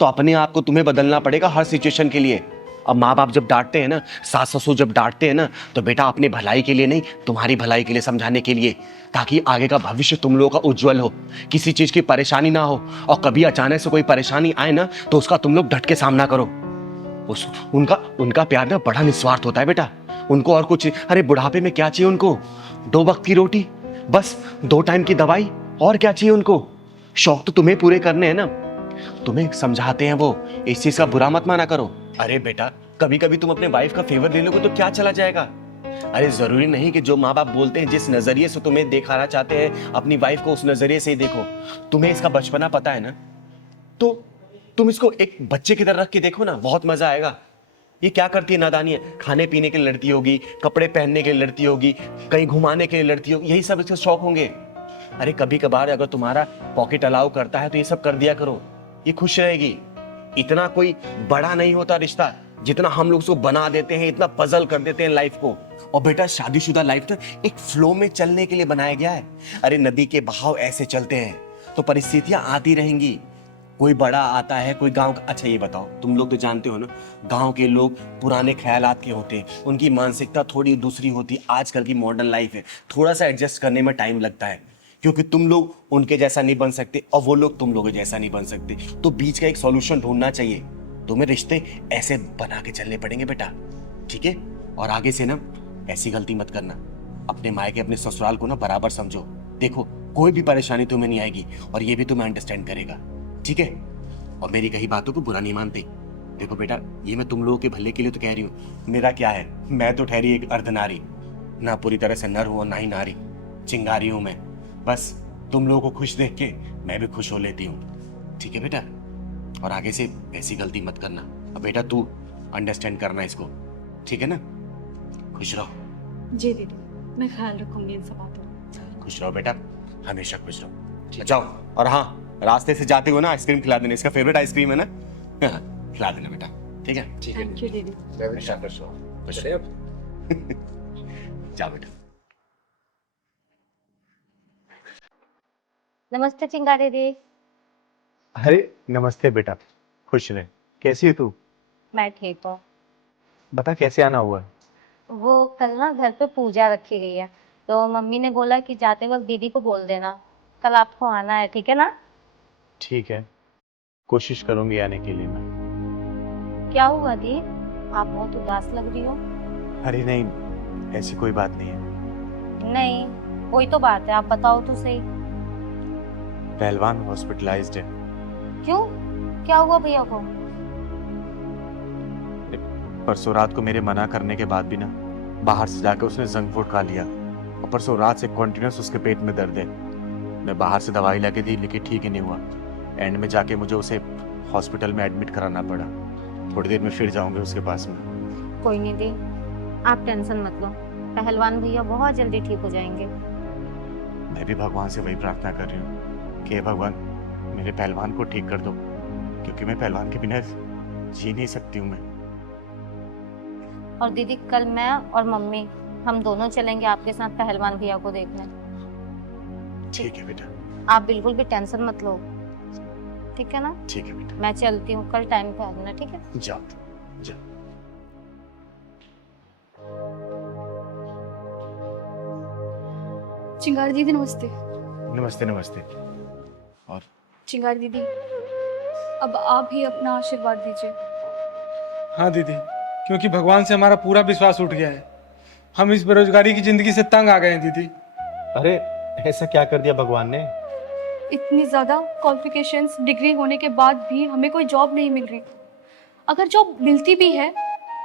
तो अपने आप को तुम्हें बदलना पड़ेगा हर सिचुएशन के लिए। अब माँ बाप जब डांटते हैं ना, सास ससुर जब डांटते हैं ना, तो बेटा अपने भलाई के लिए नहीं, तुम्हारी भलाई के लिए समझाने के लिए, ताकि आगे का भविष्य तुम लोगों का उज्जवल हो, किसी चीज की परेशानी ना हो। और कभी अचानक से कोई परेशानी आए ना, तो उसका तुम लोग डट के सामना करो। उनका प्यार ना बड़ा निस्वार्थ होता है बेटा। उनको और कुछ, अरे बुढ़ापे में क्या चाहिए उनको? 2 वक्त की रोटी, बस 2 टाइम की दवाई, और क्या चाहिए उनको? शौक तो तुम्हें पूरे करने हैं ना। तुम्हें समझाते हैं वो, इस चीज का बुरा मत माना करो। अरे बेटा, कभी कभी तुम अपने वाइफ का फेवर ले लोगे तो क्या चला जाएगा? अरे जरूरी नहीं कि जो माँ बाप बोलते हैं, जिस नजरिए से तुम्हें दिखाना चाहते हैं अपनी वाइफ को, उस नजरिए से ही देखो। तुम्हें इसका बचपना पता है ना, तो तुम इसको एक बच्चे की तरह रख के देखो ना, बहुत मजा आएगा। ये क्या करती है नादानी है, खाने पीने के लिए लड़ती होगी, कपड़े पहनने के लिए लड़ती होगी, कहीं घुमाने के लिए लड़ती होगी, यही सब इसके शौक होंगे। अरे कभी कभार अगर तुम्हारा पॉकेट अलाउ करता है तो ये सब कर दिया करो, ये खुश रहेगी। इतना कोई बड़ा नहीं होता रिश्ता जितना हम लोग उसको बना देते हैं, इतना पजल कर देते हैं लाइफ को। और बेटा शादीशुदा लाइफ तो एक फ्लो में चलने के लिए बनाया गया है। अरे नदी के बहाव ऐसे चलते हैं तो परिस्थितियां आती रहेंगी, कोई बड़ा आता है, कोई गांव का। अच्छा ये बताओ, तुम लोग तो जानते हो ना, गांव के लोग पुराने ख्यालात के होते हैं, उनकी मानसिकता थोड़ी दूसरी होती है। आजकल की मॉडर्न लाइफ है, थोड़ा सा एडजस्ट करने में टाइम लगता है, क्योंकि तुम लोग उनके जैसा नहीं बन सकते और वो लोग तुम लोगों जैसा नहीं बन सकते। तो बीच का एक सॉल्यूशन ढूंढना चाहिए। तुम्हें रिश्ते ऐसे बना के चलने पड़ेंगे बेटा, ठीक है? और आगे से ना ऐसी गलती मत करना, अपने मायके अपने ससुराल को ना बराबर समझो। देखो कोई भी परेशानी तुम्हें नहीं आएगी और ये भी तुम्हें अंडरस्टैंड करेगा, ठीक है? और मेरी कही बातों को बुरा नहीं मानते। देखो बेटा, ये मैं तुम लोगों के भले के लिए तो कह रही हूँ। मेरा क्या है, मैं तो ठहरी एक अर्धनारी, ना पूरी तरह से नर हूं और ना ही नारी, चिंगारी हूं मैं। बस तुम लोगों को खुश देख के मैं भी खुश हो लेती हूँ, ठीक है बेटा? और आगे से ऐसी गलती मत करना। अब बेटा तू अंडरस्टैंड करना इसको, ठीक है ना? खुश रहो। जी दीदी, मैं ख्याल रखूंगी इन सब बातों का। खुश रहो बेटा, हमेशा खुश रहो। जाओ, और हाँ रास्ते से जाते हो ना आइसक्रीम खिला देना, इसका फेवरेट आइसक्रीम है ना, खिला देना बेटा, ठीक है? ठीक है। थैंक यू दीदी। हमेशा खुश रहो, खुश चलिए रहो। अब। जाओ बेटा। नमस्ते चिंगारी दी। अरे नमस्ते बेटा, खुश रहे। कैसी है तू? मैं ठीक हूँ। बता कैसे आना हुआ? वो कल ना घर पे पूजा रखी गई है, तो मम्मी ने बोला कि जाते वक्त दीदी को बोल देना कल आपको आना है, ठीक है ना? ठीक है, कोशिश करूंगी आने के लिए मैं। क्या हुआ दी, आप बहुत उदास लग रही हो। अरे नहीं, ऐसी कोई बात नहीं है। नहीं, कोई तो बात है, आप बताओ तो सही। पहलवान हॉस्पिटलाइज्ड है। क्यों, क्या हुआ भैया को? परसों रात को मेरे मना करने के बाद भी ना बाहर से जाकर उसने जंक फूड खा लिया और परसों रात से कॉन्टिन्यूस उसके पेट में दर्द है। मैं बाहर से दवाई लाके दी लेकिन ठीक ही नहीं हुआ। एंड में जाके मुझे उसे हॉस्पिटल में एडमिट कराना पड़ा। थोड़ी देर में फिर जाऊंगे उसके पास में। कोई नहीं दी, आप टेंशन मत लो, पहलवान भैया बहुत जल्दी ठीक हो जाएंगे। मैं भी भगवान से वही प्रार्थना कर रही हूँ कि हे भगवान मेरे पहलवान को ठीक कर दो, क्योंकि मैं पहलवान के बिना जी नहीं सकती हूँ मैं। और दीदी कल मैं और मम्मी हम दोनों चलेंगे आपके साथ पहलवान भैया को देखने। ठीक है बेटा। आप बिल्कुल भी टेंशन मत लो, ठीक है ना? ठीक है बेटा, मैं चलती हूँ, कल टाइम पे आ जाना, ठीक है? जाओ जाओ। चिंगारी दीदी नमस्ते। नमस्ते नमस्ते। और चिंगारी दीदी, अब आप ही अपना आशीर्वाद दीजिए। हाँ दीदी, क्योंकि भगवान से हमारा पूरा विश्वास उठ गया है। हम इस बेरोजगारी की जिंदगी से तंग आ गए हैं दीदी। अरे ऐसा क्या कर दिया भगवान ने? इतनी ज़्यादा क्वालिफिकेशंस डिग्री होने के बाद भी हमें कोई जॉब नहीं मिल रही। अगर जॉब मिलती भी है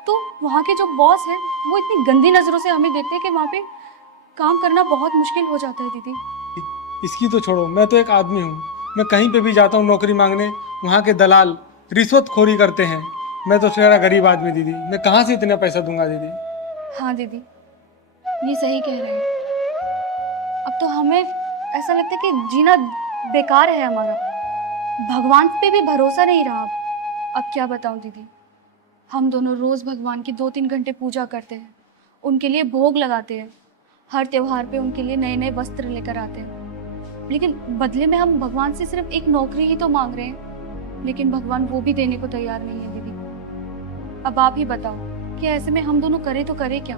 तो वहाँ के जो बॉस हैं वो इतनी गंदी नज़रों से हमें देखते हैं कि वहाँ पे काम करना बहुत मुश्किल हो जाता है दीदी। इसकी तो छोड़ो, मैं तो एक आदमी हूँ। मैं कहीं पे भी जाता हूँ नौकरी मांगने, वहाँ के दलाल रिश्वतखोरी करते हैं। मैं तो शेरा गरीब आदमी दीदी, मैं कहाँ से इतना पैसा दूंगा दीदी? हाँ दीदी, ये सही कह रहे हैं। अब तो हमें ऐसा लगता है कि जीना बेकार है हमारा। भगवान पे भी भरोसा नहीं रहा अब क्या बताऊं दीदी। हम दोनों रोज भगवान की 2-3 घंटे पूजा करते हैं, उनके लिए भोग लगाते हैं, हर त्योहार पे उनके लिए नए नए वस्त्र लेकर आते हैं, लेकिन बदले में हम भगवान से सिर्फ एक नौकरी ही तो मांग रहे हैं, लेकिन भगवान वो भी देने को तैयार नहीं है दीदी। अब आप ही बताओ कि ऐसे में हम दोनों करें तो करें क्या?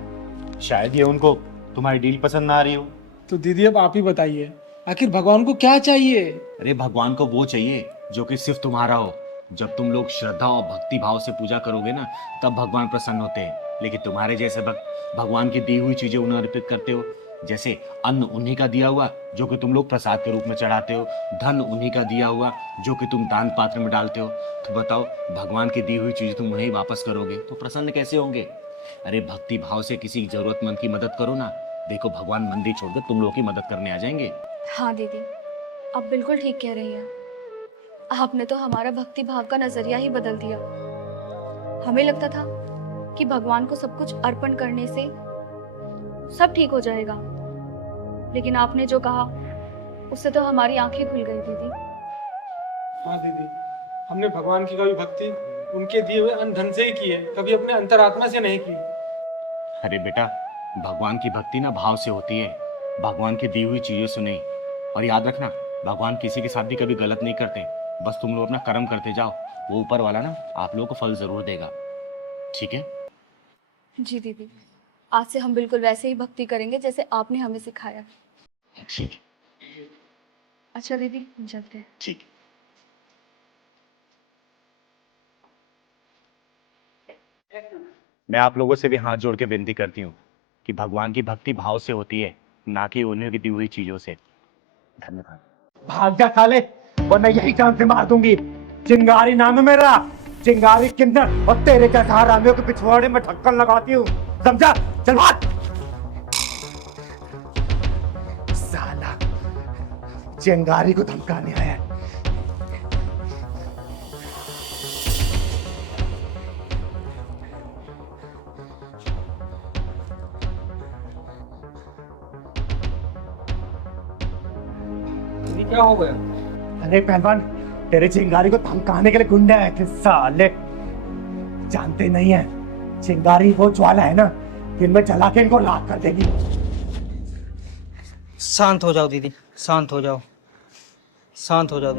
शायद ये उनको तुम्हारी डील पसंद ना आ रही हो। तो दीदी अब आप ही बताइए, आखिर भगवान को क्या चाहिए? अरे भगवान को वो चाहिए जो कि सिर्फ तुम्हारा हो। जब तुम लोग श्रद्धा और भक्ति भाव से पूजा करोगे ना, तब भगवान प्रसन्न होते हैं। लेकिन तुम्हारे जैसे भक्त भगवान की दी हुई चीजें उन्हें अर्पित करते हो, जैसे अन्न उन्हीं का दिया हुआ जो कि तुम लोग प्रसाद के रूप में चढ़ाते हो, धन उन्हीं का दिया हुआ जो कि तुम दान पात्र में डालते हो। तो बताओ, भगवान की दी हुई चीजें तुम उन्हें वापस करोगे तो प्रसन्न कैसे होंगे? अरे भक्ति भाव से किसी जरूरतमंद की मदद करो ना। देखो भगवान मंदिर छोड़कर तुम लोग की मदद करने आ जाएंगे। हाँ दीदी, आप बिल्कुल ठीक कह रही हैं। आपने तो हमारा भक्ति भाव का नजरिया ही बदल दिया। हमें लगता था कि भगवान को सब कुछ अर्पण करने से सब ठीक हो जाएगा, लेकिन आपने जो कहा उससे तो हमारी आंखें खुल गई दीदी। हाँ दीदी, हमने भगवान की कभी भक्ति उनके दिए हुए अन्न धन से ही की है, कभी अपने अंतरात्मा से नहीं की। अरे बेटा, भगवान की भक्ति ना भाव से होती है, भगवान की दी हुई चीजों से नहीं। और याद रखना, भगवान किसी के साथ भी कभी गलत नहीं करते, बस तुम लोग अपना कर्म करते जाओ, वो ऊपर वाला ना आप लोगों को फल जरूर देगा। ठीक है? जी दीदी, आज से हम बिल्कुल वैसे ही भक्ति करेंगे जैसे आपने हमें सिखाया। ठीक है, अच्छा दीदी, हम चलते हैं। ठीक है। मैं आप लोगों से भी हाथ जोड़ के विनती करती हूँ कि भगवान की भक्ति भाव से होती है, ना कि उन्हीं की दी हुई चीजों से। धन्यवाद। भाग जा साले, वरना यही जान से मार दूंगी। चिंगारी नाम है मेरा, चिंगारी किन्नर, और तेरे जैसा हरामियों के पिछवाड़े में ढक्कन लगाती हूँ, समझा? चल भाग। साला चिंगारी को धमकाने आया है। क्या हो गया? अरे पहलवान, तेरे चिंगारी को धमकाने के लिए गुंडे आए थे साले। जानते नहीं है, चिंगारी वो ज्वाला है ना, इनमें जला के इनको राख कर देगी। शांत हो जाओ दीदी, शांत हो जाओ, शांत हो जाओ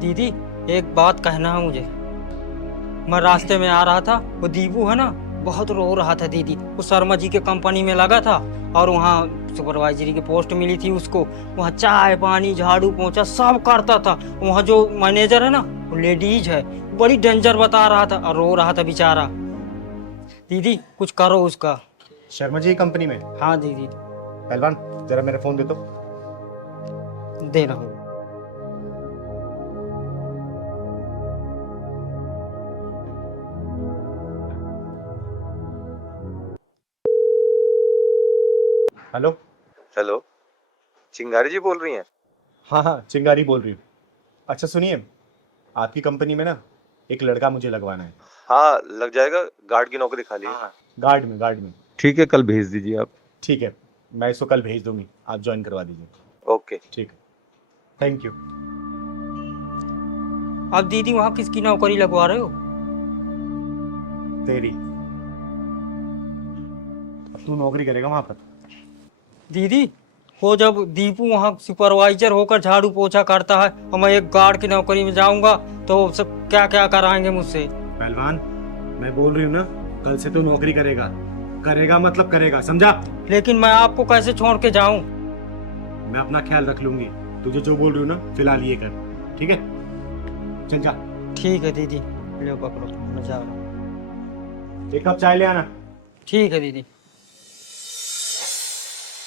दीदी। एक बात कहना है मुझे। मैं रास्ते में आ रहा था, वो दीपू है ना, बहुत रो रहा था दीदी। वो शर्मा जी के कंपनी में लगा था और वहाँ सुपरवाइजरी की पोस्ट मिली थी उसको। वहाँ चाय पानी झाड़ू पोंछा सब करता था। वहाँ जो मैनेजर है ना, वो लेडीज है, बड़ी डेंजर बता रहा था और रो रहा था बेचारा। दीदी कुछ करो उसका। शर्मा जी कंपनी में? हाँ दीदी। पहलवान जरा मेरा फोन दे दो। दे रहा हूँ। हेलो। हेलो, चिंगारी जी बोल रही हैं? हाँ हाँ, चिंगारी बोल रही हूँ। अच्छा सुनिए, आपकी कंपनी में ना एक लड़का मुझे लगवाना है। हाँ लग जाएगा, गार्ड की नौकरी खाली है। गार्ड में। ठीक है, कल भेज दीजिए आप। ठीक है, मैं इसको कल भेज दूंगी, आप ज्वाइन करवा दीजिए। ओके ठीक है, थैंक यू। आप दीदी वहाँ किसकी नौकरी लगवा रहे हो? तेरी। अब तू नौकरी करेगा वहां पर। दीदी वो जब दीपू वहाँ सुपरवाइजर होकर झाड़ू पोछा करता है और मैं एक गार्ड की नौकरी में जाऊंगा तो सब क्या क्या कराएंगे मुझसे। पहलवान मैं बोल रही हूँ ना, कल से तू नौकरी करेगा। करेगा मतलब करेगा, समझा? लेकिन मैं आपको कैसे छोड़ के जाऊं? मैं अपना ख्याल रख लूंगी, तुझे जो बोल रही हूँ ना फिलहाल ये कर, ठीक है? चल जा। ठीक है दीदी, ले पकड़ो, मैं जा रहा हूँ। एक कप चाय ले आना। ठीक है दीदी।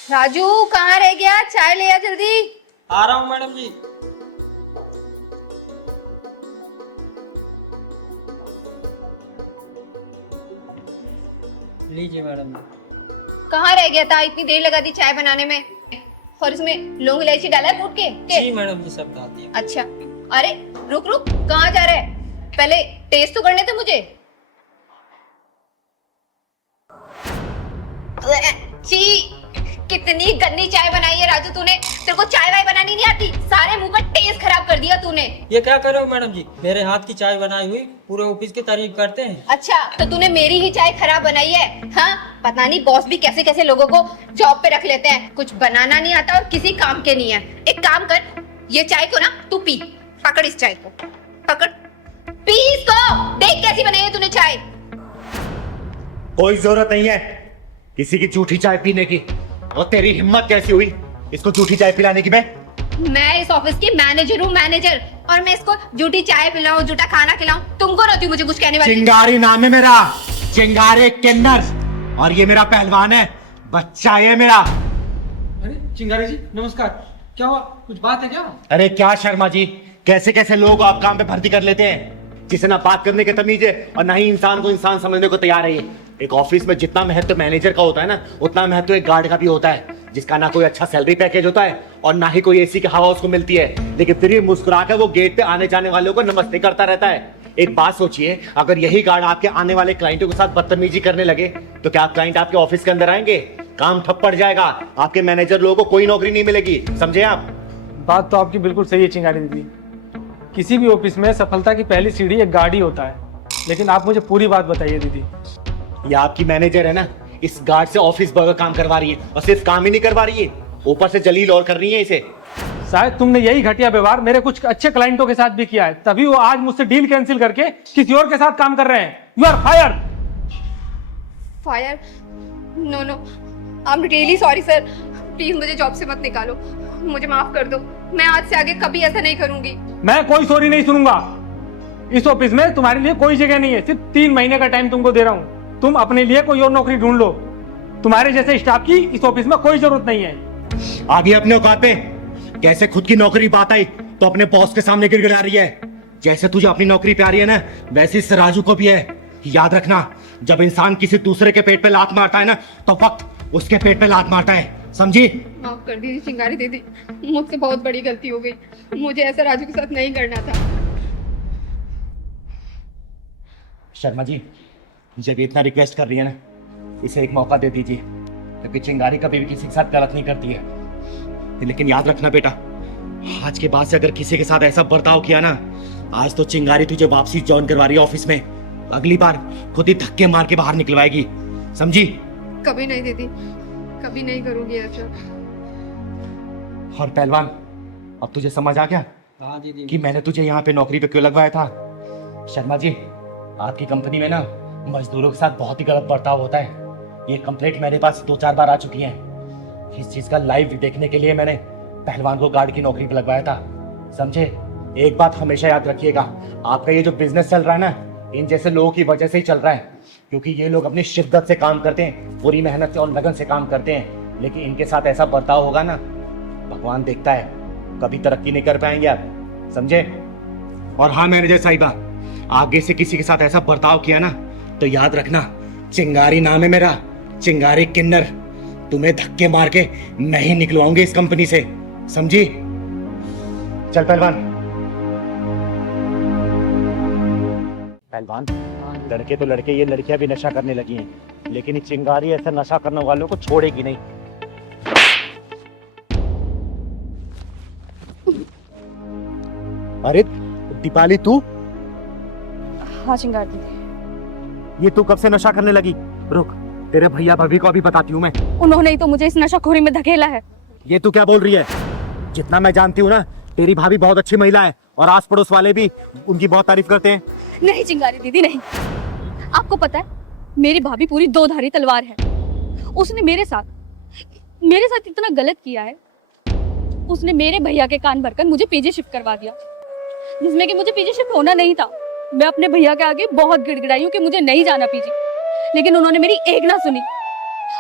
राजू कहाँ रह गया? चाय ले आ जल्दी। आ रहा हूँ मैडम जी। लीजिए मैडम जी। कहाँ रह गया था? इतनी देर लगा दी चाय बनाने में, और इसमें लौंग इलायची डाला है कूट के? जी मैडम जी, सब डाल दिया। अच्छा, अरे रुक कहाँ जा रहा है? पहले टेस्ट तो करने थे मुझे। छी, कितनी गंदी चाय बनाई है राजू तूने। तेरे को चाय वाय बनानी नहीं आती, सारे मुंह का टेस्ट खराब कर दिया तूने। ये क्या कर रहे हो मैडम जी? मेरे हाथ की चाय बनाई हुई पूरे ऑफिस की तारीफ करते हैं। अच्छा, तो तूने मेरी ही चाय खराब बनाई है? हाँ, पता नहीं बॉस भी कैसे कैसे लोगों को जॉब पे रख लेते हैं, कुछ बनाना नहीं आता और किसी काम के नहीं है। एक काम कर, ये चाय को ना तू पी, पकड़ इस चाय को, पकड़, पी इसको, देख कैसी बनाई है तूने चाय। कोई जरूरत नहीं है किसी की झूठी चाय पीने की। और तेरी हिम्मत कैसी हुई इसको झूठी चाय पिलाने की? मैं इस ऑफिस की मैनेजर हूँ, मैनेजर, और मैं इसको झूठी चाय पिलाऊं, झूठा खाना खिलाऊं? तुमको रहती हूँ मुझे कुछ कहने वाली? चिंगारी नाम है मेरा, चिंगारी किन्नर, और ये मेरा पहलवान है, बच्चा है मेरा। अरे चिंगारी जी नमस्कार, क्या हुआ? कुछ बात है क्या? अरे क्या शर्मा जी, कैसे कैसे लोग आप काम पे भर्ती कर लेते हैं, जिसे ना बात करने की तमीज है और ना ही इंसान को इंसान समझने को तैयार है। ये एक ऑफिस में जितना महत्व मैनेजर का होता है ना, उतना महत्व एक गार्ड का भी होता है, जिसका ना कोई अच्छा सैलरी पैकेज होता है और ना ही कोई एसी की हवा उसको मिलती है, लेकिन फिर भी मुस्कुरा कर वो गेट पे आने जाने वालों को नमस्ते करता रहता है। एक बात सोचिए, अगर यही गार्ड आपके आने वाले क्लाइंटों के साथ बदतमीजी करने लगे तो क्या क्लाइंट आपके ऑफिस के अंदर आएंगे? काम ठप पड़ जाएगा, आपके मैनेजर लोगों को कोई नौकरी नहीं मिलेगी, समझे आप? बात तो आपकी बिल्कुल सही है चिंगारी दीदी। किसी भी ऑफिस में सफलता की पहली सीढ़ी एक गार्ड ही होता है। लेकिन आप मुझे पूरी बात बताइए दीदी। ये आपकी मैनेजर है ना, इस गार्ड से ऑफिस बर्गर काम करवा रही है, और सिर्फ काम ही नहीं करवा रही है, ऊपर से जलील और कर रही है इसे। शायद तुमने यही घटिया व्यवहार मेरे कुछ अच्छे क्लाइंटों के साथ भी किया है, तभी वो आज मुझसे डील कैंसिल करके किसी और के साथ काम कर रहे हैं। You are fire. Fire? No no, I am really sorry sir. Please मुझे जॉब से मत निकालो, मुझे माफ कर दो। मैं आज से आगे कभी ऐसा नहीं करूंगी। मैं कोई सॉरी नहीं सुनूंगा। इस ऑफिस में तुम्हारे लिए कोई जगह नहीं है। सिर्फ 3 महीने का टाइम तुमको दे रहा हूँ, तुम अपने लिए कोई और नौकरी ढूंढ लो। तुम्हारे जैसे स्टाफ की इस ऑफिस में कोई जरूरत नहीं है। आगे अपने औकात पे। कैसे खुद की नौकरी बात आई तो अपने बॉस के सामने गिड़गिड़ा रही है। जैसे तुझे अपनी नौकरी प्यारी है ना, वैसे इस राजू को भी है। याद रखना, जब इंसान किसी दूसरे के पेट पे लात मारता है ना, तो वक्त उसके पेट पे लात मारता है, समझी? माफ कर दीजिए चिंगारी दीदी, मुझसे बहुत बड़ी गलती हो गई। मुझे ऐसा राजू के साथ नहीं करना था। शर्मा जी, जब इतना रिक्वेस्ट कर रही है ना, इसे एक मौका दे दीजिए, क्योंकि चिंगारी कभी भी किसी के साथ गलत नहीं करती है। लेकिन याद रखना बेटा, आज के बाद से अगर किसी के साथ ऐसा बर्ताव किया ना, आज तो चिंगारी तुझे वापसी ज्वाइन करवा रही है ऑफिस में, अगली बार खुद ही धक्के मार के बाहर निकलवाएगी, समझी? कभी नहीं दीदी, कभी नहीं करूंगी ऐसा। और पहलवान, अब तुझे समझ आ गया हाँ दीदी कि मैंने तुझे यहाँ पे नौकरी पे क्यों लगवाया था? शर्मा जी, आपकी कंपनी में ना मजदूरों के साथ बहुत ही गलत बर्ताव होता है। ये कंप्लेंट मेरे पास 2-4 बार आ चुकी है। इस चीज का लाइव देखने के लिए मैंने पहलवान को गार्ड की नौकरी पे लगवाया था, समझे? एक बात हमेशा याद रखिएगा, आपका ये जो बिजनेस चल रहा है ना, इन जैसे लोगों की वजह से ही चल रहा है, क्योंकि ये लोग अपनी शिद्दत से काम करते हैं, पूरी मेहनत से और लगन से काम करते हैं। लेकिन इनके साथ ऐसा बर्ताव होगा ना, भगवान देखता है, कभी तरक्की नहीं कर पाएंगे आप, समझे? और हाँ मैनेजर साहिबा, आगे से किसी के साथ ऐसा बर्ताव किया ना, तो याद रखना, चिंगारी नाम है मेरा, चिंगारी किन्नर। तुम्हें धक्के मार के नहीं निकलवाऊंगी इस कंपनी से, समझी? चल पहलवान। पहलवान, लड़के तो लड़के, ये लड़कियां भी नशा करने लगी हैं, लेकिन ये चिंगारी ऐसा नशा करने वालों को छोड़ेगी नहीं। अरे दीपाली, तू? हाँ चिंगारी दीदी। ये तू कब से नशा करने लगी? रुक, तेरे भैया भाभी को अभी बताती हूँ मैं। उन्होंने ही तो मुझे इस नशाखोरी में धकेला है। ये तू क्या बोल रही है? जितना मैं जानती हूँ ना, तेरी भाभी बहुत अच्छी महिला है, और आस पड़ोस वाले भी उनकी बहुत तारीफ करते हैं। नहीं चिंगारी दीदी नहीं, आपको पता है मेरी भाभी पूरी 2-धारी तलवार है। उसने मेरे साथ इतना गलत किया है। उसने मेरे भैया के कान भरकर मुझे पीजी शिफ्ट करवा दिया, जिसमें कि मुझे पीजी शिफ्ट होना नहीं था। मैं अपने भैया के आगे बहुत गिड़गिड़ाई हूँ कि मुझे नहीं जाना पीजी, लेकिन उन्होंने मेरी एक ना सुनी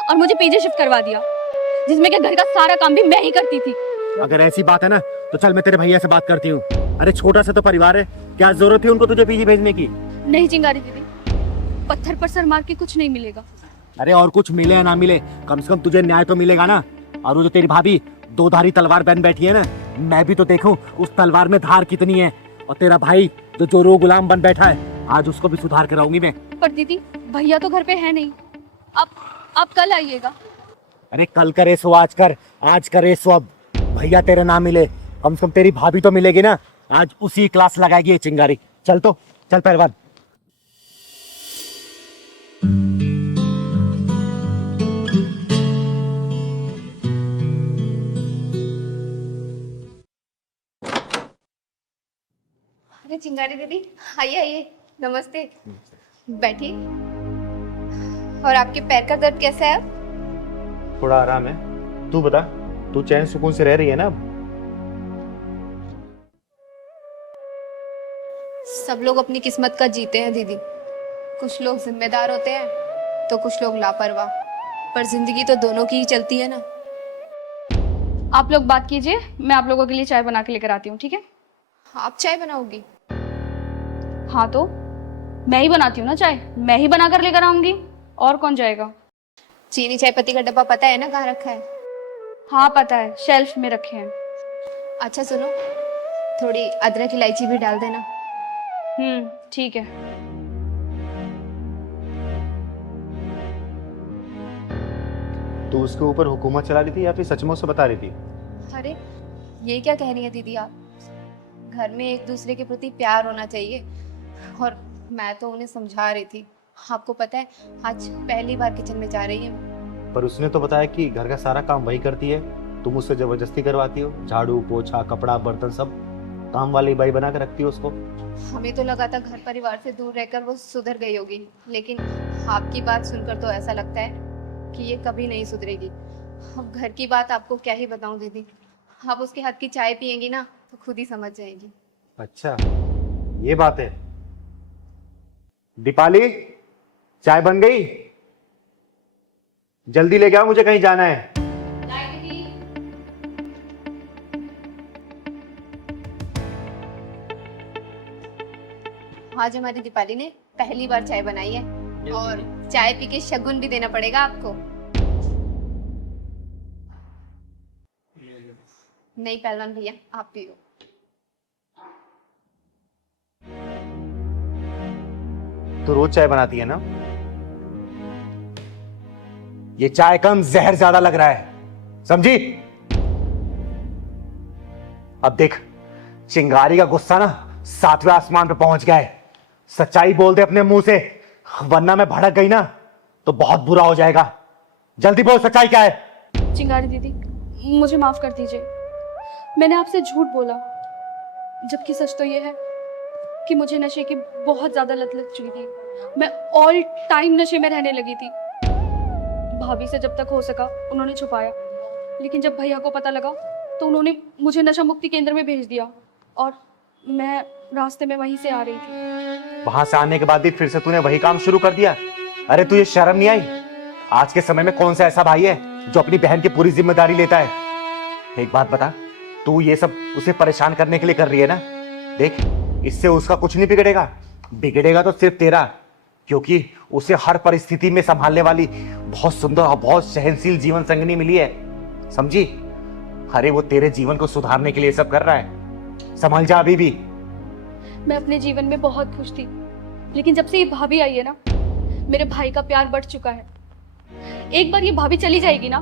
और मुझे पीजी शिफ्ट करवा दिया, जिसमें कि घर का सारा काम भी मैं ही करती थी। अगर ऐसी बात है ना, तो चल मैं तेरे भैया से बात करती हूँ। अरे छोटा सा तो परिवार है, क्या जरूरत थी उनको तुझे पीजी भेजने की? नहीं चिंगारी दीदी, पत्थर पर सर मार के कुछ नहीं मिलेगा। अरे और कुछ मिले या ना मिले, कम से कम तुझे न्याय तो मिलेगा ना। और वो जो तेरी भाभी 2-धारी तलवार बन बैठी है ना, मैं भी तो देखूं उस तलवार में धार कितनी है। और तेरा भाई जो चोरों गुलाम बन बैठा है, आज उसको भी सुधार कराऊंगी मैं। पर दीदी भैया तो घर पे है नहीं, आप कल आइएगा। अरे कल करे सो आज कर, आज करे सो अब। भैया तेरे ना मिले, कम से कम तेरी भाभी तो मिलेगी ना। आज उसी क्लास लगाएगी ये चिंगारी। चल तो, चल पहलवान। अरे चिंगारी दीदी, आइए आइए, नमस्ते, बैठिए। और आपके पैर का दर्द कैसा है? थोड़ा आराम है। तू बता, तू चैन सुकून से रह रही है ना? सब लोग अपनी किस्मत का जीते हैं दीदी। कुछ लोग जिम्मेदार होते हैं तो कुछ लोग लापरवाह, पर जिंदगी तो दोनों की ही चलती है ना। आप लोग बात कीजिए, मैं आप लोगों के लिए चाय बना के लेकर आती हूँ, ठीक है? आप चाय बनाओगी? हाँ तो मैं ही बनाती हूँ ना चाय, मैं ही बना कर लेकर आऊंगी, और कौन जाएगा? चीनी चाय पत्ती का डब्बा पता है ना कहाँ रखा है? हाँ पता है, शेल्फ में रखे हैं। अच्छा सुनो, थोड़ी अदरक इलायची भी डाल देना। ठीक है। तू उसके ऊपर हुकूमत चला रही थी या फिर सचमुच से बता रही थी? अरे ये क्या कह रही है दीदी आप? घर में एक दूसरे के प्रति प्यार होना चाहिए, और मैं तो उन्हें समझा रही थी। आपको पता है आज पहली बार किचन में जा रही है। पर उसने तो बताया कि घर का सारा काम वही करती है, तुम उससे जबरदस्ती करवाती हो। झाड़ू पोछा कपड़ा बर्तन सब काम वाली बाई बना के रखती हो उसको। हमें तो लगा था घर परिवार से दूर रहकर वो सुधर गई होगी, लेकिन आपकी बात सुनकर तो ऐसा लगता है कि ये कभी नहीं सुधरेगी। अब घर की बात आपको क्या ही बताऊं दीदी, आप उसके हाथ की चाय पियेंगी ना तो खुद ही समझ जाएगी। अच्छा ये बात है। दीपाली चाय बन गई? जल्दी लेके आओ, मुझे कहीं जाना है। आज हमारी दीपाली ने पहली बार चाय बनाई है, और चाय पी के शगुन भी देना पड़ेगा आपको। नहीं पहलवान भैया आप पियो। तो रोज चाय बनाती है ना? ये चाय कम जहर ज्यादा लग रहा है, समझी? अब देख, चिंगारी का गुस्सा ना 7वें आसमान पे पहुंच गया है। सच्चाई बोल दे अपने मुंह से, वरना मैं भड़क गई ना तो बहुत बुरा हो जाएगा। जल्दी बोल, सच्चाई क्या है? चिंगारी दीदी मुझे माफ कर दीजिए, मैंने आपसे झूठ बोला, जबकि सच तो ये है कि मुझे नशे की बहुत ज्यादा लत लग चुकी थी। मैं ऑल टाइम नशे में रहने लगी थी। भाभी से जब तक हो सका उन्होंने छुपाया, लेकिन जब भैया को पता लगा तो उन्होंने मुझे नशा मुक्ति केंद्र में भेज दिया, और मैं रास्ते में वहीं से आ रही थी। वहां से आने के बाद भी फिर से तूने वही काम शुरू कर दिया? अरे तुझे शर्म नहीं आई? आज के समय में कौन सा ऐसा भाई है जो अपनी बहन की पूरी जिम्मेदारी लेता है? एक बात बता, तू ये सब उसे परेशान करने के लिए कर रही है ना? देख, इससे उसका कुछ नहीं बिगड़ेगा, बिगड़ेगा तो सिर्फ तेरा, क्योंकि उसे हर परिस्थिति में संभालने वाली बहुत सुंदर और बहुत सहनशील जीवन संगिनी मिली है, समझी? अरे वो तेरे जीवन को सुधारने के लिए सब कर रहा है, संभल जा अभी भी। मैं अपने जीवन में बहुत खुश थी, लेकिन जब से ये भाभी आई है ना, मेरे भाई का प्यार बढ़ चुका है। एक बार ये भाभी चली जाएगी ना,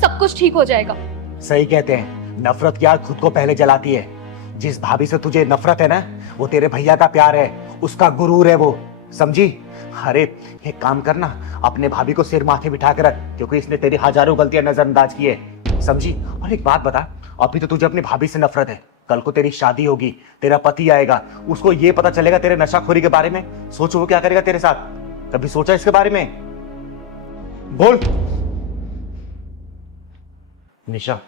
सब कुछ ठीक हो जाएगा। सही कहते हैं, नफरत की आग खुद को पहले जलाती है। जिस भाभी से तुझे नफरत है ना, वो तेरे भैया का प्यार है, उसका गुरूर है वो, समझी? अरे एक काम करना, अपने भाभी को सिर माथे बिठा कर रख, क्योंकि इसने तेरी हजारों गलतियां नजरअंदाज की है, समझी? और एक बात बता, अभी तो तुझे अपनी भाभी से नफरत है, कल को तेरी शादी होगी, तेरा पति आएगा, उसको ये पता चलेगा तेरे नशाखोरी के बारे में, सोचो वो क्या करेगा तेरे साथ? कभी सोचा इसके बारे में? बोल। निशा,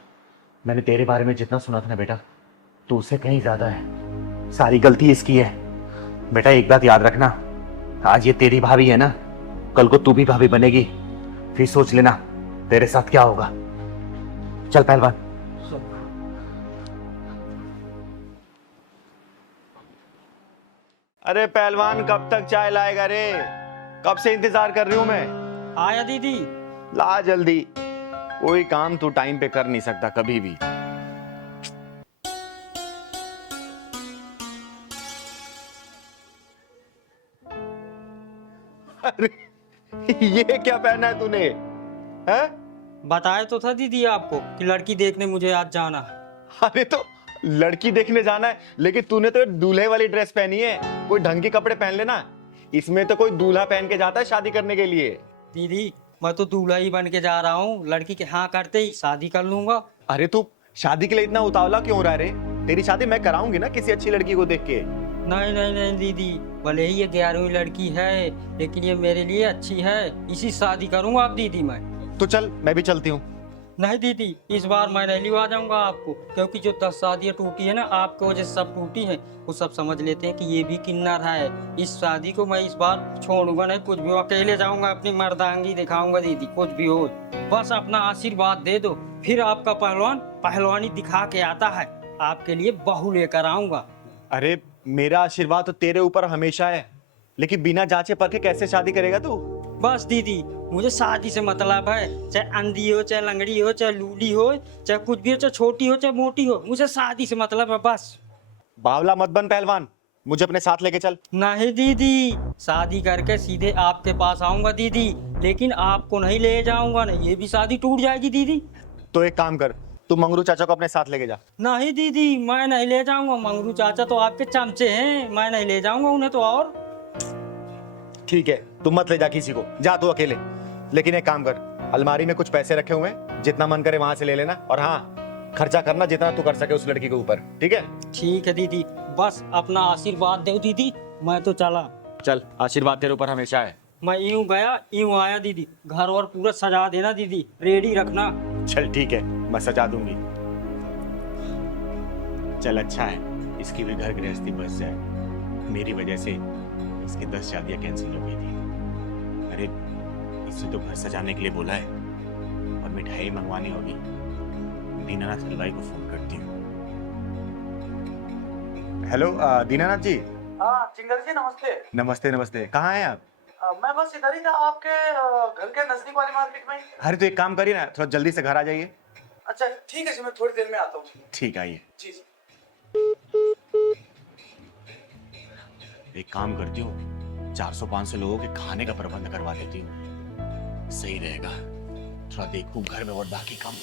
मैंने तेरे बारे में जितना सुना था ना बेटा, तो उससे कहीं ज्यादा है। सारी गलती इसकी है बेटा। एक बात याद रखना, आज ये तेरी भाभी है ना, कल को तू भी भाभी बनेगी, फिर सोच लेना तेरे साथ क्या होगा। चल पहलवान। अरे पहलवान कब तक चाय लाएगा रे? कब से इंतजार कर रही हूं मैं। आया दीदी। ला जल्दी, कोई काम तू टाइम पे कर नहीं सकता कभी भी। अरे ये क्या पहना है तूने? हैं? बताया तो था दीदी आपको कि लड़की देखने मुझे आज जाना है। अरे तो लड़की देखने जाना है, लेकिन तूने तो दूल्हे वाली ड्रेस पहनी है, कोई ढंग के कपड़े पहन लेना। इसमें तो कोई दूल्हा पहन के जाता है शादी करने के लिए। दीदी मैं तो दूल्हा ही बन के जा रहा हूँ, लड़की के हाँ करते ही शादी कर लूंगा। अरे तू शादी के लिए इतना उतावला क्यों रहा रे? तेरी शादी मैं कराऊंगी ना किसी अच्छी लड़की को देख के। नहीं नहीं नहीं दीदी, भले ही ये 11वीं लड़की है, लेकिन ये मेरे लिए अच्छी है, इसी शादी करूंगा आप दीदी मैं। तो चल मैं भी चलती हूँ। नहीं दीदी, इस बार मैं नहीं लिवा जाऊंगा आपको, क्योंकि जो 10 शादियाँ टूटी है ना आपकी वजह से सब टूटी है, वो सब समझ लेते हैं कि ये भी किन्नर है। इस शादी को मैं इस बार छोड़ूंगा नहीं, कुछ भी अकेले जाऊंगा, अपनी मर्दांगी दिखाऊंगा दीदी, कुछ भी हो बस अपना आशीर्वाद दे दो, फिर आपका पहलवान पहलवानी दिखा के आता है, आपके लिए बहू लेकर आऊंगा। अरे मेरा आशीर्वाद तो तेरे ऊपर हमेशा है, लेकिन बिना जांचे परखे कैसे शादी करेगा तू? बस दीदी मुझे शादी से मतलब है, चाहे अंधी हो, चाहे लंगड़ी हो, चाहे लूली हो, चाहे कुछ भी हो, चाहे छोटी हो, चाहे मोटी हो, मुझे शादी से मतलब है बस। बावला मत बन पहलवान, मुझे अपने साथ लेके चल। नहीं दीदी, शादी करके सीधे आपके पास आऊंगा दीदी, लेकिन आपको नहीं ले जाऊंगा ना, ये भी शादी टूट जाएगी दीदी। तो एक काम कर, तू मंगरू चाचा को अपने साथ लेके जा। नहीं दीदी, मैं नहीं ले जाऊंगा। मंगरू चाचा तो आपके चमचे हैं, मैं नहीं ले जाऊंगा उन्हें तो। और ठीक है, तू मत ले जा किसी को, जा तू अकेले। लेकिन एक काम कर, अलमारी में कुछ पैसे रखे हुए हैं, जितना मन करे वहां से ले लेना, और हाँ, खर्चा करना जितना तू कर सके उस लड़की के ऊपर, ठीक है? ठीक है दीदी, बस अपना आशीर्वाद दो दीदी, मैं तो चला। चल, आशीर्वाद तेरे ऊपर हमेशा है। मैं यूं गया यूं आया दीदी, घर और पूरा सजा देना दीदी, रेडी रखना। चल ठीक है, मैं सजा दूंगी। चल अच्छा है, इसकी भी घर गृहस्थी बच जाए। मेरी वजह से इसकी 10 शादियां कैंसिल हो गई थी। अरे इससे तो घर सजाने के लिए बोला है, और मिठाई मंगवानी होगी। दीनानाथ हलवाई को फोन करती हूँ। हेलो दीनानाथ जी। हाँ चिंगर जी, नमस्ते। नमस्ते नमस्ते, कहाँ हैं आप? मैं बस इधर ही था, आपके घर के नजदीक वाली मार्केट में ही। अरे तो एक काम करिए ना, थोड़ा जल्दी से घर आ जाइए। अच्छा ठीक है जी, मैं थोड़ी देर में आता हूँ। ठीक, आइए। जी जी। एक काम करती हूँ, 400-500 लोगों के खाने का प्रबंध करवा देती हूँ, सही रहेगा। थोड़ा देखूं घर में और बाकी काम।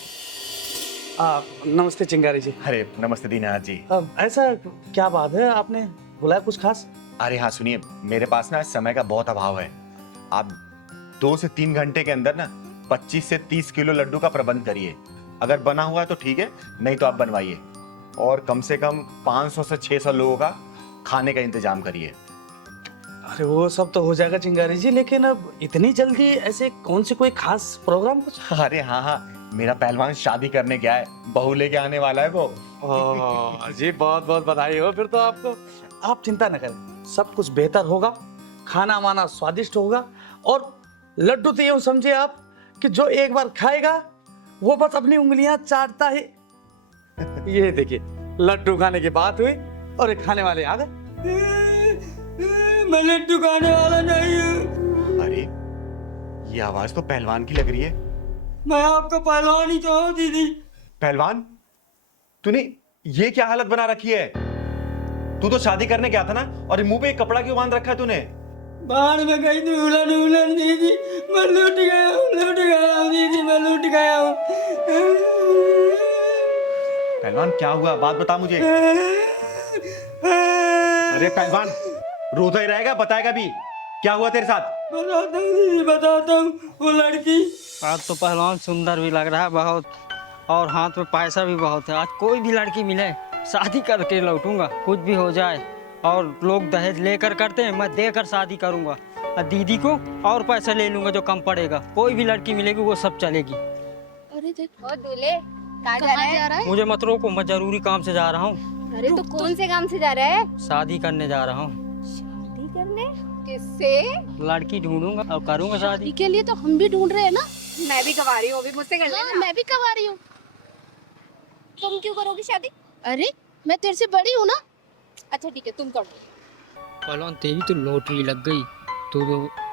नमस्ते चिंगारी जी। अरे नमस्ते दीनानाथ जी। ऐसा क्या बात है, आपने बुलाया कुछ खास? अरे हाँ सुनिए, मेरे पास ना समय का बहुत अभाव है। आप 2 से 3 घंटे के अंदर ना 25 से 30 किलो लड्डू का प्रबंध करिए। अगर बना हुआ है तो ठीक है, नहीं तो आप बनवाइए। और कम से कम 500 से 600 लोगों का खाने का इंतजाम करिए। अरे वो सब तो हो जाएगा चिंगारी जी, लेकिन अब इतनी जल्दी ऐसे कौन सी कोई खास प्रोग्राम कुछ? अरे हाँ हाँ, मेरा पहलवान शादी करने गया है, बहू लेके आने वाला है वो। जी बहुत बहुत बधाई हो फिर तो आपको। आप चिंता न करें, सब कुछ बेहतर होगा, खाना वाना स्वादिष्ट होगा, और लड्डू तो यूं समझिए आप कि जो एक बार खाएगा वो बस अपनी उंगलियां चाटता है। ये देखिए, लड्डू खाने की बात हुई और ये खाने वाले आ गए। मैं लड्डू खाने वाला नहीं हूँ। अरे ये आवाज तो पहलवान की लग रही है। मैं आपका पहलवान ही तो हूँ दीदी। पहलवान, तूने ये क्या हालत बना रखी है? तू तो शादी करने गया था ना, और ये मुंह पे एक कपड़ा क्यों बांध रखा है तूने? बाहर में गई थी उलन उलन दीदी, मैं लूट गया हूँ दीदी, मैं लूट गया हूँ। पहलवान क्या हुआ, बात बता मुझे। अरे पहलवान, रोता ही रहेगा, बताएगा भी क्या हुआ तेरे साथ? बताता हूँ दीदी, बताता हूँ। वो लड़की, आज तो पहलवान सुंदर भी लग रहा है बहुत, और हाथ में पैसा भी बहुत है। आज कोई भी लड़की मिले शादी करके लौटूंगा, कुछ भी हो जाए। और लोग दहेज लेकर करते हैं, मैं देकर शादी करूंगा। और दीदी को और पैसा ले लूंगा जो कम पड़ेगा। कोई भी लड़की मिलेगी वो सब चलेगी। अरे देखो दूल्हे, कहाँ जा रहा है? मुझे मत रोको, मैं जरूरी काम से जा रहा हूँ। अरे तो कौन से काम से जा रहा है? शादी करने जा रहा हूँ। शादी करने? किससे? लड़की ढूंढूंगा और करूंगा शादी। के लिए तो हम भी ढूंढ रहे हैं ना। मैं भी कवा रही हूँ, अभी मुझसे कर लेना। मैं भी कवा रही हूँ। तुम क्यों करोगी शादी? अरे मैं तेरे से बड़ी हूँ ना। अच्छा ठीक है, तुम कर लो। पहलवान तेरी तो लॉटरी लग गई। तो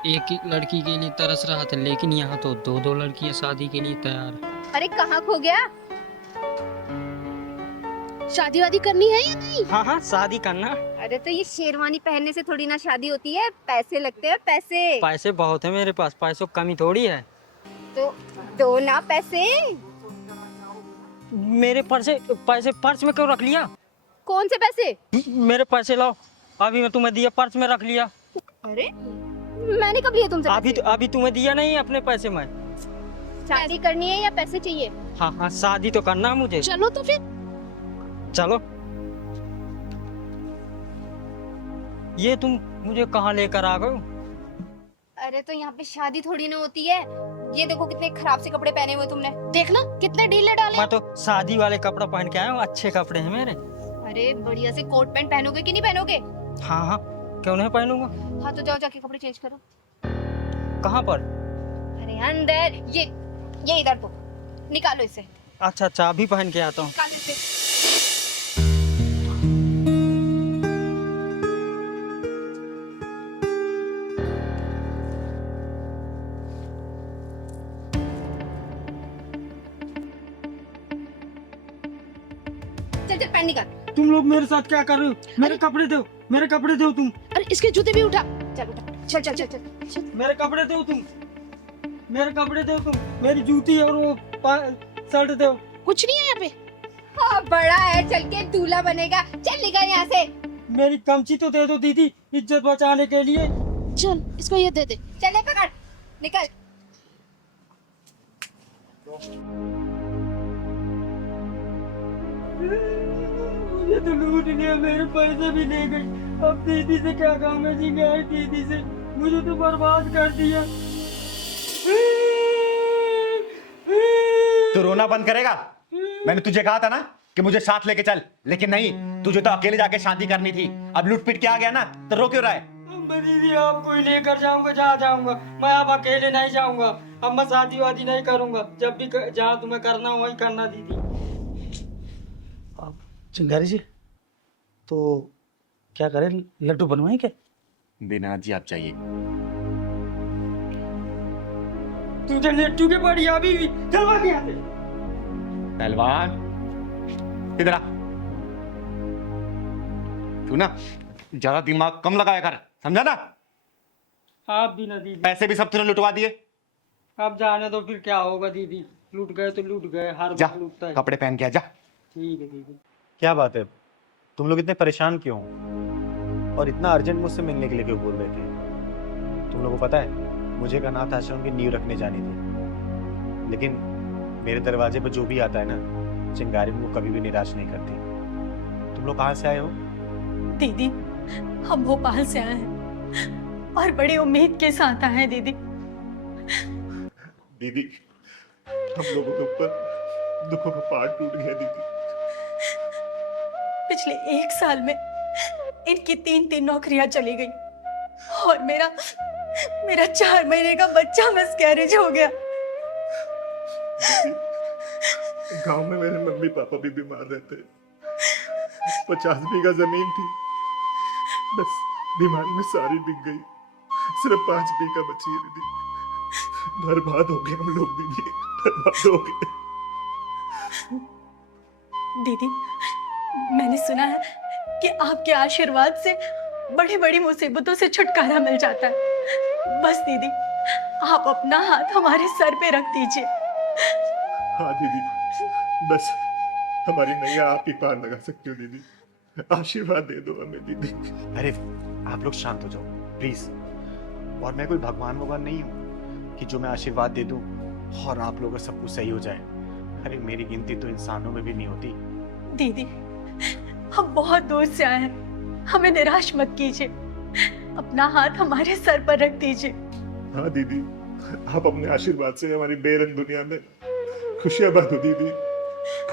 एक ही लड़की के लिए तरस रहा था, लेकिन यहाँ तो 2-2 लड़कियां शादी के लिए तैयार है। अरे कहाँ खो गया? शादी वादी करनी है या नहीं? हाँ हाँ, शादी करना। अरे तो ये शेरवानी पहनने से थोड़ी ना शादी होती है, पैसे लगते हैं पैसे। पैसे बहुत है मेरे पास, पैसों की कमी थोड़ी है। तो दो ना पैसे। मेरे पैसे पर्स में क्यों रख लिया? कौन से पैसे? मेरे पैसे लाओ, अभी मैं तुम्हें दिया, पर्स में रख लिया। अरे मैंने कब लिया तुमसे? अभी तुम्हें दिया नहीं अपने पैसे में। शादी करनी है या पैसे चाहिए? हाँ हाँ, शादी तो करना है मुझे। चलो तो फिर। चलो। ये तुम मुझे कहाँ लेकर आ गए? अरे तो यहाँ पे शादी थोड़ी ना होती है। ये देखो कितने खराब से कपड़े पहने हुए तुमने, देखना कितने ढीले डाले। मैं तो शादी वाले कपड़ा पहन के आया हूँ, अच्छे कपड़े हैं मेरे। अरे बढ़िया से कोट पैंट पहनोगे कि नहीं पहनोगे? हाँ हाँ, क्यों नहीं पहनूंगा। हाँ तो जाओ जाके कपड़े चेंज करो। कहाँ पर? अरे अंदर, ये इधर तो निकालो इसे। अच्छा अच्छा, अभी पहन के आता हूँ। निकालो इसे। चल चल पैंट निकाल। तुम लोग मेरे साथ क्या कर रहे हो? मेरे कपड़े दो। मेरे कपड़े दो तुम। अरे इसके जूते भी उठा। चल उठा, चल चल चल चल, चल। मेरे कपड़े दो तुम। मेरे कपड़े दो तुम। मेरी जूती और वो शर्ट दो। कुछ नहीं है यहाँ पे। हाँ बड़ा है, चल के दूल्हा बनेगा। चल निकल यहाँ से। मेरी कमची तो दे दो दीदी, इज्जत बचाने के लिए। चल इसको ये दे दे। चले पकड़, निकल। मुझे तो लूट लिया, मेरे पैसे भी ले गई। अब दीदी से क्या काम है जी, गए दीदी से। मुझे तो बर्बाद कर दिया। तू रोना बंद करेगा? मैंने तुझे कहा था ना कि मुझे साथ लेके चल, लेकिन नहीं, तुझे तो अकेले जाके शादी करनी थी। अब लूट पीट के आ गया ना, तो रो क्यों रहा है? मैं दीदी आपको ही लेकर जाऊंगा, जहाँ जाऊंगा। मैं अब अकेले नहीं जाऊंगा। अब मैं शादी वादी नहीं करूंगा। जब भी जहाँ तुम्हें करना हो वही करना दीदी। चिंगारी जी, तो क्या करें, लड्डू बनवाएं क्या? दीनानाथ जी आप चाहिए। तुझे लड्डू के पड़ी अभी भी। चलवा के यहाँ से। पहलवान इधर आ। तू ना ज्यादा दिमाग कम लगाया कर, समझा ना? आप भी ना दीदी। पैसे भी सब तूने लुटवा दिए। अब जाने दो, फिर क्या होगा दीदी। लूट गए तो लूट गए, हर जा बार लूटता है। कपड़े पहन के आ जा। ठीक है दीदी। क्या बात है, तुम लोग इतने परेशान क्यों हो? और इतना अर्जेंट मुझसे मिलने के लिए क्यों बोल रहे थे? तुम लोगों को पता है, मुझे एक अनाथ आश्रम की नींव रखने जानी थी, लेकिन मेरे दरवाजे पर जो भी आता है ना, चिंगारी वो कभी भी निराश नहीं करती। तुम लोग कहाँ से आए हो? दीदी हम भोपाल से आए हैं और बड़ी उम्मीद के साथ आए हैं दीदी। दीदी हम लोगों के ऊपर दुखों का पहाड़ टूट गया दीदी। पिछले 1 साल में इनकी 3 नौकरियां चली गई और मेरा 4 महीने का बच्चा मिसकैरेज हो गया। गांव में मेरे मम्मी पापा भी बीमार रहते। 50 बीघा जमीन थी, बस बीमारी में सारी बिक गई। सिर्फ 5 बीघा बची है दीदी। बर्बाद हो गए हम लोग दीदी, बर्बाद हो गए। दीदी मैंने सुना है कि आपके आशीर्वाद से बड़ी बड़ी मुसीबतों से छुटकारा मिल जाता है। बस दीदी आप अपना हाथ हमारे सर पे रख दीजिए। हाँ दीदी, बस हमारी नैया आप ही पार लगा सकती हो दीदी। आशीर्वाद दे दो हमें दीदी। अरे आप लोग शांत हो जाओ प्लीज। और मैं कोई भगवान भगवान नहीं हूँ कि जो मैं आशीर्वाद दे दूं और आप लोगों का सब कुछ सही हो जाए। अरे मेरी गिनती तो इंसानों में भी नहीं होती। दीदी हम बहुत दूर से आए हैं, हमें निराश मत कीजिए। अपना हाथ हमारे सर पर रख दीजिए। हाँ दीदी, आप अपने आशीर्वाद से हमारी बेरंग दुनिया में खुशियां बांटो दीदी,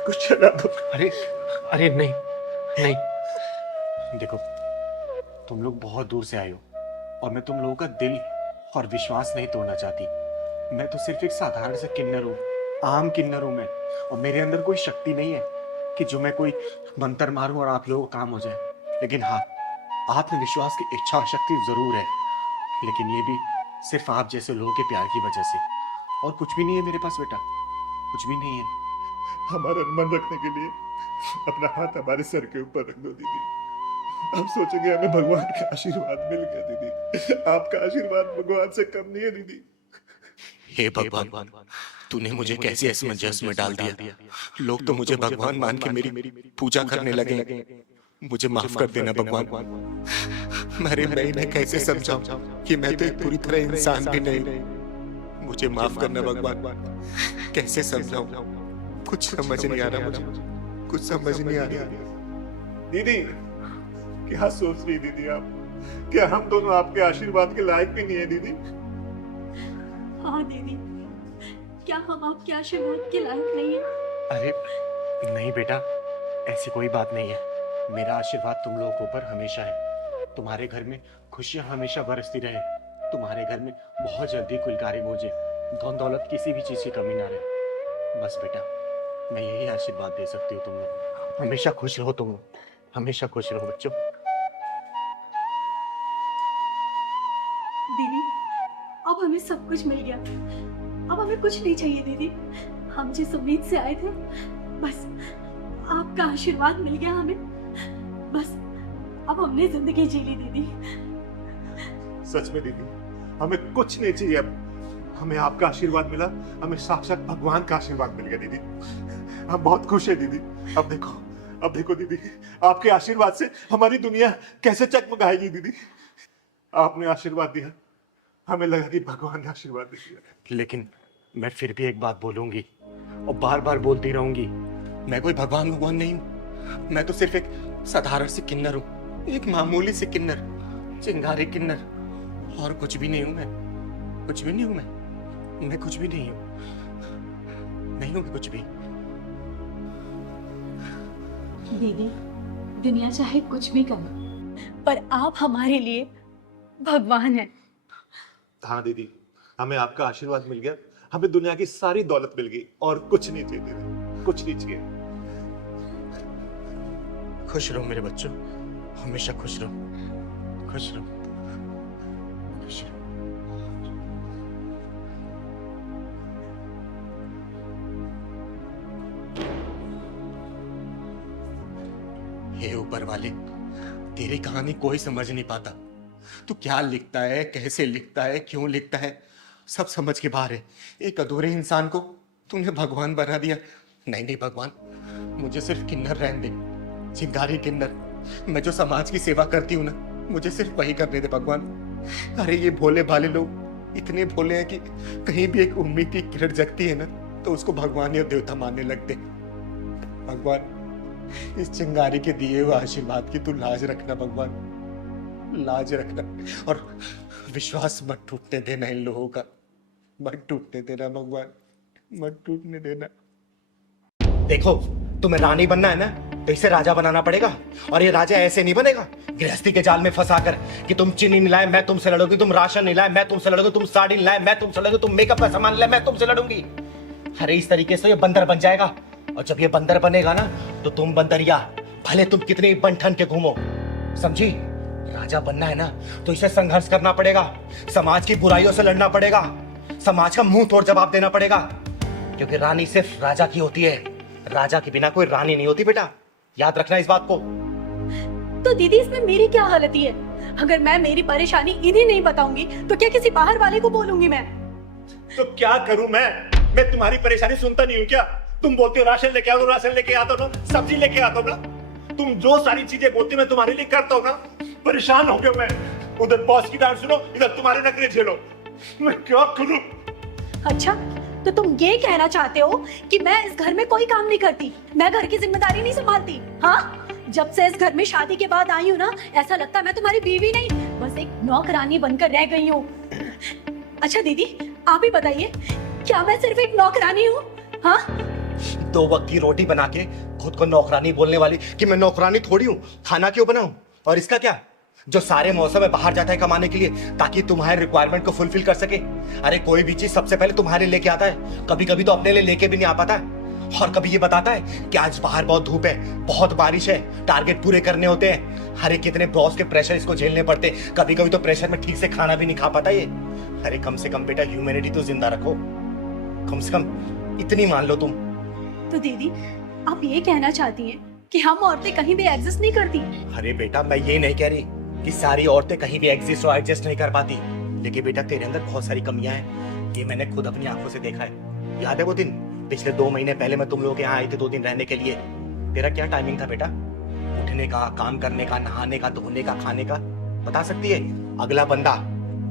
कुछ चला दो। अरे अरे नहीं नहीं, देखो तुम लोग बहुत दूर से आए हो और मैं तुम लोगों का दिल और विश्वास नहीं तोड़ना चाहती। मैं तो सिर्फ एक साधारण सा किन्नर हूँ, आम किन्नर हूँ मैं, और मेरे अंदर कोई शक्ति नहीं है कि जो मैं कोई मंत्र मारूं और आप लोगों को काम हो जाए। लेकिन हाँ, आत्मविश्वास की इच्छा शक्ति जरूर है, लेकिन ये भी सिर्फ आप जैसे लोगों के प्यार की वजह से। और कुछ भी नहीं है मेरे पास बेटा, कुछ भी नहीं है। हमारा मन रखने के लिए अपना हाथ हमारे सर के ऊपर रख दो दीदी। आप सोचेंगे हमें भगवान का आशीर्वाद मिल गया दीदी। आपका आशीर्वाद भगवान से कम नहीं है दीदी। हे भगवान, तूने मुझे कैसे असमंजस में डाल दिया। लोग तो मुझे भगवान मान के मेरी पूजा करने लगे। मुझे माफ कर देना भगवान। मैं इन्हें कैसे समझाऊं कि मैं तो एक पूरी तरह इंसान भी नहीं। मुझे माफ करना भगवान, कैसे समझाऊं? कुछ समझ नहीं आ रहा मुझे, कुछ समझ नहीं आ रहा। दीदी क्या सोच रही दीदी आप? क्या हम दोनों आपके आशीर्वाद के लायक भी नहीं है दीदी? हाँ दीदी, क्या हम आपके आशीर्वाद के लायक नहीं हैं? अरे नहीं बेटा, ऐसी कोई बात नहीं है। मेरा आशीर्वाद तुम लोगों के ऊपर हमेशा है। तुम्हारे घर में खुशियां हमेशा बरसती रहे। तुम्हारे घर में बहुत जल्दी कुलकारी मोजे, धन दौलत किसी भी चीज की कमी ना रहे। बस बेटा, मैं यही आशीर्वाद दे सकती हूँ तुम लोग। हमेशा खुश रहो तुम लोग, हमेशा खुश रहो बच्चों। दीदी अब हमें सब कुछ मिल गया, अब हमें कुछ नहीं चाहिए दीदी। हम जिस उम्मीद से आए थे, बस आपका आशीर्वाद मिल गया हमें। बस अब हमने जिंदगी जी ली दीदी। सच में दीदी, हमें कुछ नहीं चाहिए अब। हमें आपका आशीर्वाद मिला, हमें साक्षात भगवान का आशीर्वाद मिल गया दीदी। हम बहुत खुश है दीदी। अब देखो दीदी, आपके आशीर्वाद से हमारी दुनिया कैसे चकमकाएगी दीदी। आपने आशीर्वाद दिया, हमें लगा कि भगवान ने आशीर्वाद दिया। लेकिन मैं फिर भी एक बात बोलूंगी और बार बार बोलती रहूंगी, मैं कोई भगवान नहीं हूँ। मैं तो सिर्फ एक साधारण सी किन्नर हूँ, एक मामूली सी किन्नर, चिंगारी किन्नर, और कुछ भी नहीं हूँ। मैं कुछ भी नहीं हूँ। मैं कुछ भी नहीं हूँ। नहीं हूँ मैं कुछ भी। दीदी, दुनिया चाहे कुछ भी करे, पर आप हमारे लिए भगवान हैं। हाँ दीदी, हमें आपका आशीर्वाद मिल गया, हमें दुनिया की सारी दौलत मिल गई और कुछ नहीं चाहिए दीदी, कुछ नहीं चाहिए। खुश रहो मेरे बच्चों, हमेशा खुश रहो, खुश रहो, खुश रहो। हे ऊपर वाले, तेरी कहानी कोई समझ नहीं पाता। तू क्या लिखता है, कैसे लिखता है, क्यों लिखता है, सब समझ के बाहर है। एक अधूरे इंसान को तूने भगवान बना दिया। नहीं भगवान, मुझे सिर्फ किन्नर रहने दे, चिंगारी किन्नर। मैं जो समाज की सेवा करती हूँ ना, मुझे सिर्फ वही करने दे भगवान। अरे ये भोले भाले लोग इतने भोले हैं कि कहीं भी एक उम्मीद की किरण जगती है ना, तो उसको भगवान या देवता मानने लगते। भगवान, इस चिंगारी के दिए हुए आशीर्वाद की तू लाज रखना भगवान, लाज रखना। और विश्वास मत टूटने देना इन लोगों का, मत टूटने देना भगवान, मत टूटने देना। देखो, तुम्हें रानी बनना है ना, तो इसे राजा बनाना पड़ेगा। और ये राजा ऐसे नहीं बनेगा गृहस्थी के जाल में फंसा कर कि तुम चीनी नहीं लाए मैं तुमसे लड़ूंगी, तुम राशन नहीं लाए मैं तुमसे लड़ूंगी, तुम साड़ी नहीं लाए मैं तुमसे लड़ूंगी, तुम मेकअप का सामान लाए मैं तुमसे लड़ूंगी। अरे इस तरीके से ये बंदर बन जाएगा। और जब ये बंदर बनेगा ना, तो तुम बंदरिया भले तुम कितनी बन ठन के घूमो, समझी? राजा बनना है ना, तो इसे संघर्ष करना पड़ेगा, समाज की बुराइयों से लड़ना पड़ेगा, समाज का मुंह तोड़ जवाब देना पड़ेगा। क्योंकि रानी सिर्फ राजा की होती है, राजा के बिना कोई रानी नहीं होती बेटा, याद रखना इस बात को। तो दीदी, इसमें मेरी क्या हालती है? अगर मैं मेरी परेशानी इन्हें नहीं बताऊंगी तो क्या किसी बाहर वाले को बोलूंगी मैं? तो क्या करूं मैं तुम्हारी परेशानी सुनता नहीं हूं क्या? तुम बोलते हो राशन लेके आओ, राशन लेके आता हूं ना, सब्जी लेके आता हूं ना, तुम जो सारी चीजें बोलते हो मैं तुम्हारे लिए करता हूं ना। परेशान हो गया मैं, उधर बॉस की डांट सुनो, इधर तुम्हारे नखरे झेलो, मैं क्या करूं? अच्छा, तो तुम ये कहना चाहते हो कि मैं इस घर में कोई काम नहीं करती, मैं घर की जिम्मेदारी नहीं संभालती? हाँ, जब से इस घर में शादी के बाद आई हूँ ना, ऐसा लगता है मैं तुम्हारी बीवी नहीं, बस एक नौकरानी बनकर रह गई हूँ। अच्छा दीदी, आप ही बताइए, क्या मैं सिर्फ एक नौकरानी हूँ? हाँ, 2 वक्त की रोटी बना के खुद को नौकरानी बोलने वाली कि मैं नौकरानी थोड़ी हूँ, खाना क्यों बनाऊं? और इसका क्या, जो सारे मौसम में बाहर जाता है कमाने के लिए ताकि तुम्हारे रिक्वायरमेंट को फुलफिल कर सके। अरे कोई भी चीज सबसे पहले तुम्हारे लेके आता है, कभी कभी तो अपने लिए लेके भी नहीं आ पाता है। और कभी ये बताता है कि आज बाहर बहुत धूप है, बहुत बारिश है, टारगेट पूरे करने होते हैं। अरे कितने बॉस के प्रेशर इसको झेलने पड़ते, कभी कभी तो प्रेशर में ठीक से खाना भी नहीं खा पाता ये। अरे कम से कम बेटा ह्यूमैनिटी तो जिंदा रखो, कम से कम इतनी मान लो तुम। तो दीदी, आप ये कहना चाहती हैं कि हम औरतें कहीं भी एग्जिस्ट नहीं करती? अरे बेटा, मैं ये नहीं कह रही कि सारी औरतें कहीं भी एग्जिस्ट और एडजस्ट नहीं कर पाती, लेकिन बेटा तेरे अंदर बहुत सारी कमियां हैं, ये मैंने खुद अपनी आंखों से देखा है। याद है वो दिन पिछले 2 महीने पहले मैं तुम लोगों के यहाँ आई थी 2 दिन रहने के लिए? तेरा क्या टाइमिंग था बेटा, उठने का, काम करने का, नहाने का, धोने का, खाने का? बता सकती है? अगला बंदा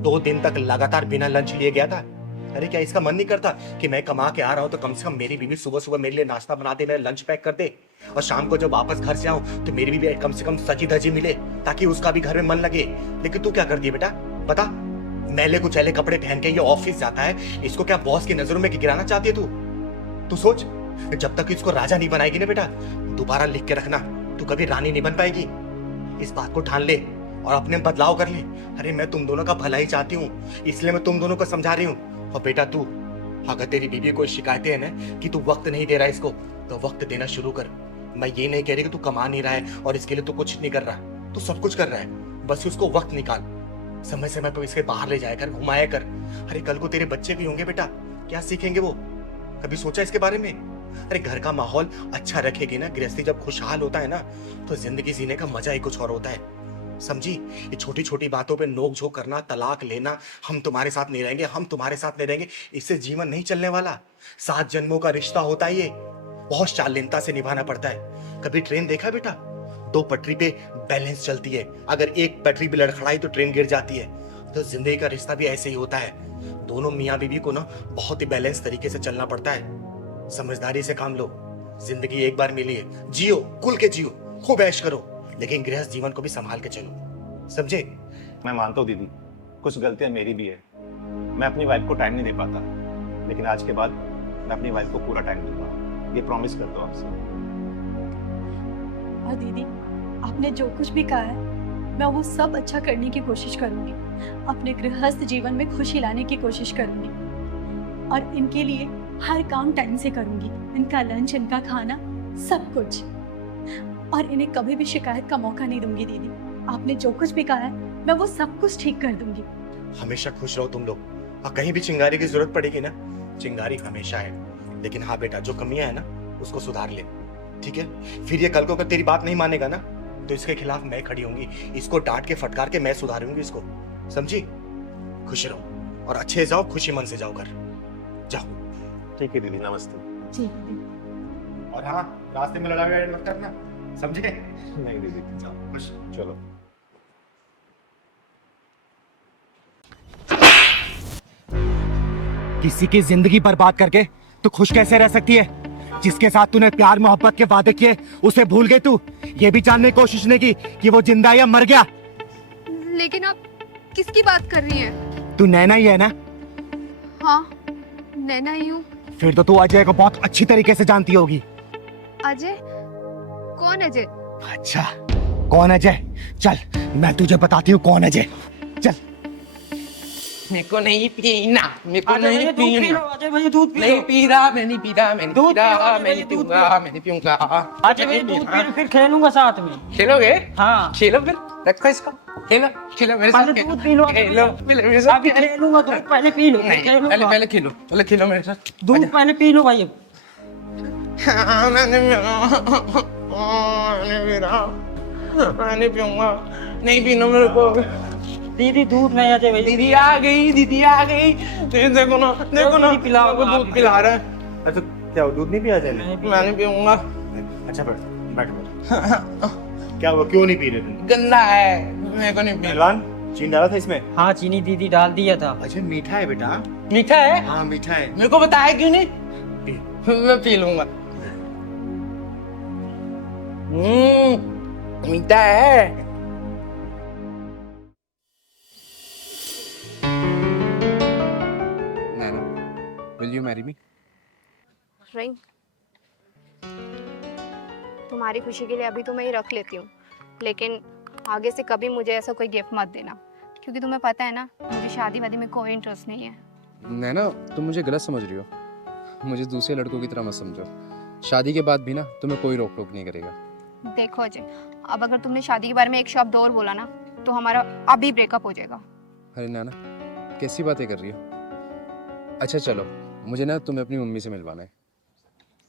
2 दिन तक लगातार बिना लंच लिए गया था। अरे क्या इसका मन नहीं करता कि मैं कमा के आ रहा हूँ तो कम से कम मेरी बीवी सुबह सुबह मेरे लिए नाश्ता बना दे, मेरा लंच पैक कर दे, और शाम को जब वापस घर से आऊं तो मेरी बीवी कम से कम सजी धजी मिले ताकि उसका भी घर में मन लगे। लेकिन तू क्या करती है बेटा, बता? मैले कुचैले कपड़े पहन के ये ऑफिस जाता है, इसको क्या बॉस की नजरों में गिराना चाहती है तू? तू सोच, जब तक इसको राजा नहीं बनाएगी ना बेटा, दोबारा लिख के रखना, तू कभी रानी नहीं बन पाएगी। इस बात को ठान ले और अपने बदलाव कर ले। अरे मैं तुम दोनों का भला ही चाहती हूँ, इसलिए मैं तुम दोनों को समझा रही हूँ। और बेटा तू, अगर तेरी बीवी कोई शिकायतें है ना कि तू वक्त नहीं दे रहा है इसको, तो वक्त देना शुरू कर। मैं ये नहीं कह रही कि तू कमा नहीं रहा है और इसके लिए तू कुछ नहीं कर रहा, तू सब कुछ कर रहा है, बस उसको वक्त निकाल, समय समय पर इसके बाहर ले जाया कर, घुमाया कर। अरे कल को तेरे बच्चे भी होंगे बेटा, क्या सीखेंगे वो? कभी सोचा इसके बारे में? अरे घर का माहौल अच्छा रखेगी ना, गृहस्थी जब खुशहाल होता है ना, तो जिंदगी जीने का मजा ही कुछ और होता है। समझी? ये छोटी छोटी बातों पे नोक झोंक करना, तलाक लेना, हम तुम्हारे साथ नहीं रहेंगे, हम तुम्हारे साथ नहीं रहेंगे, इससे जीवन नहीं चलने वाला। 7 जन्मों का रिश्ता होता है ये, बहुत शालीनता से निभाना पड़ता है। कभी ट्रेन देखा बेटा? 2 पटरी पे बैलेंस चलती है, अगर एक पटरी भी लड़खड़ाई तो ट्रेन गिर जाती है। तो जिंदगी का रिश्ता भी ऐसे ही होता है, दोनों मियाँ बीवी को ना बहुत ही बैलेंस तरीके से चलना पड़ता है। समझदारी से काम लो, जिंदगी एक बार मिली है, जियो, खुल के जियो, खूब ऐश करो, लेकिन गृहस्थ जीवन को भी संभाल के चलो, समझे? मैं मानता हूँ दीदी, कुछ गलतियां मेरी भी है, मैं अपनी वाइफ को टाइम नहीं दे पाता, लेकिन आज के बाद मैं अपनी वाइफ को पूरा टाइम दूंगा, ये प्रॉमिस करता हूँ आपसे। और दीदी, आपने जो कुछ भी कहा है मैं वो सब अच्छा करने की कोशिश करूंगी, अपने गृहस्थ जीवन में खुशी लाने की कोशिश करूंगी, और इनके लिए हर काम टाइम से करूंगी, इनका लंच, इनका खाना, सब कुछ, और इन्हें कभी भी शिकायत का मौका नहीं दूंगी। दीदी, आपने जो कुछ भी कहा है मैं वो सब कुछ ठीक कर दूंगी। हमेशा खुश रहो तुम लोग, और कहीं भी चिंगारी की जरूरत पड़ेगी ना, चिंगारी हमेशा है, लेकिन हाँ बेटा, जो कमियां है ना उसको सुधार ले, ठीक है? फिर ये कल को अगर तेरी बात नहीं मानेगा ना तो इसके खिलाफ मैं खड़ी होंगी, इसको डांट के फटकार के मैं सुधारूंगी इसको, समझी? खुश रहो और अच्छे जाओ, खुशी मन से जाओ घर, जाओ। ठीक है दीदी, नमस्ते। ठीक है। और हाँ, रास्ते में लड़ाई मत करना, समझे? नहीं दीदी, जाओ खुश। चलो। किसी की जिंदगी बर्बाद करके तू खुश कैसे रह सकती है? जिसके साथ तूने प्यार मोहब्बत के वादे किए उसे भूल गई तू, ये भी जानने की कोशिश नहीं की कि वो जिंदा है या मर गया। लेकिन आप किसकी बात कर रही हैं? तू नैना ही है ना? हाँ, नैना ही हूँ। फिर तो तू अजय को बहुत अच्छी तरीके से जानती होगी। अजय? कौन अजय? अच्छा, कौन अजय? चल मैं तुझे बताती हूँ कौन अजय, चल। मेरे को नहीं पीना, मेरे को अजय नहीं भैया, दूध पी पीना, लो, अजय भैया, दूध पी लो। नहीं पी रहा, मैं नहीं पी रहा, मैं नहीं दूध पी रहा, पियो, अजय मैं नहीं भैया, दूध पीऊंगा, मैं नहीं पीऊंगा। अजय भैया, दूध पी लो, फिर खेलूंगा साथ में। खेलोगे? हाँ। खेलो फिर, रखो इसको, खेलो, खेलो मेरे साथ, पहले दूध पी लो, खेलो, मेरे साथ, अभी खेलूंगा, दूध पहले पी लो, फिर नहीं, खेलूंगा। पहले खेलो, पहले खेलो मेरे साथ, दूध पहले पी लो भाई। मैं नहीं पीऊंगा, नहीं पीना मेरे को। दीदी दूध नहीं, अजय भैया। दीदी आ गई, दीदी आ गई, देखो ना, देखो ना, दीदी पिलाओ, मेरे को दूध पिला रहा है। अच्छा क्या वो दूध नहीं पिया जाए? मैं नहीं पीऊंगा। अच्छा बैठ। क्या वो क्यों नहीं पी रहे तुम? गंदा है, मेरे को नहीं पीना। पहलवान, चीनी डाला था इसमें? हाँ, चीनी दीदी डाल दिया था। अच्छा मीठा है बेटा? मीठा है? हाँ मीठा है। मेरे को बताया क्यों नहीं? पी। मैं पी लूंगा। मीठा है। नैना, will you marry me? Ring, तुम्हारी खुशी के लिए अभी तो मैं ये रख लेती हूँ, लेकिन आगे से कभी मुझे ऐसा कोई गिफ्ट मत देना, क्योंकि तुम्हें पता है ना, मुझे शादी वादी में कोई इंटरेस्ट नहीं है। नैना, तुम मुझे गलत समझ रही हो, मुझे दूसरे लड़कों की तरह मत समझो। शादी के बाद भी ना तुम्हें कोई रोक टोक नहीं करेगा। देखो अजय, अब अगर तुमने शादी के बारे में एक शब्द और बोला ना तो हमारा अभी ब्रेकअप हो जाएगा। अरे नैना, कैसी बातें कर रही हो? अच्छा चलो, मुझे ना तुम्हें अपनी मम्मी से मिलवाना है।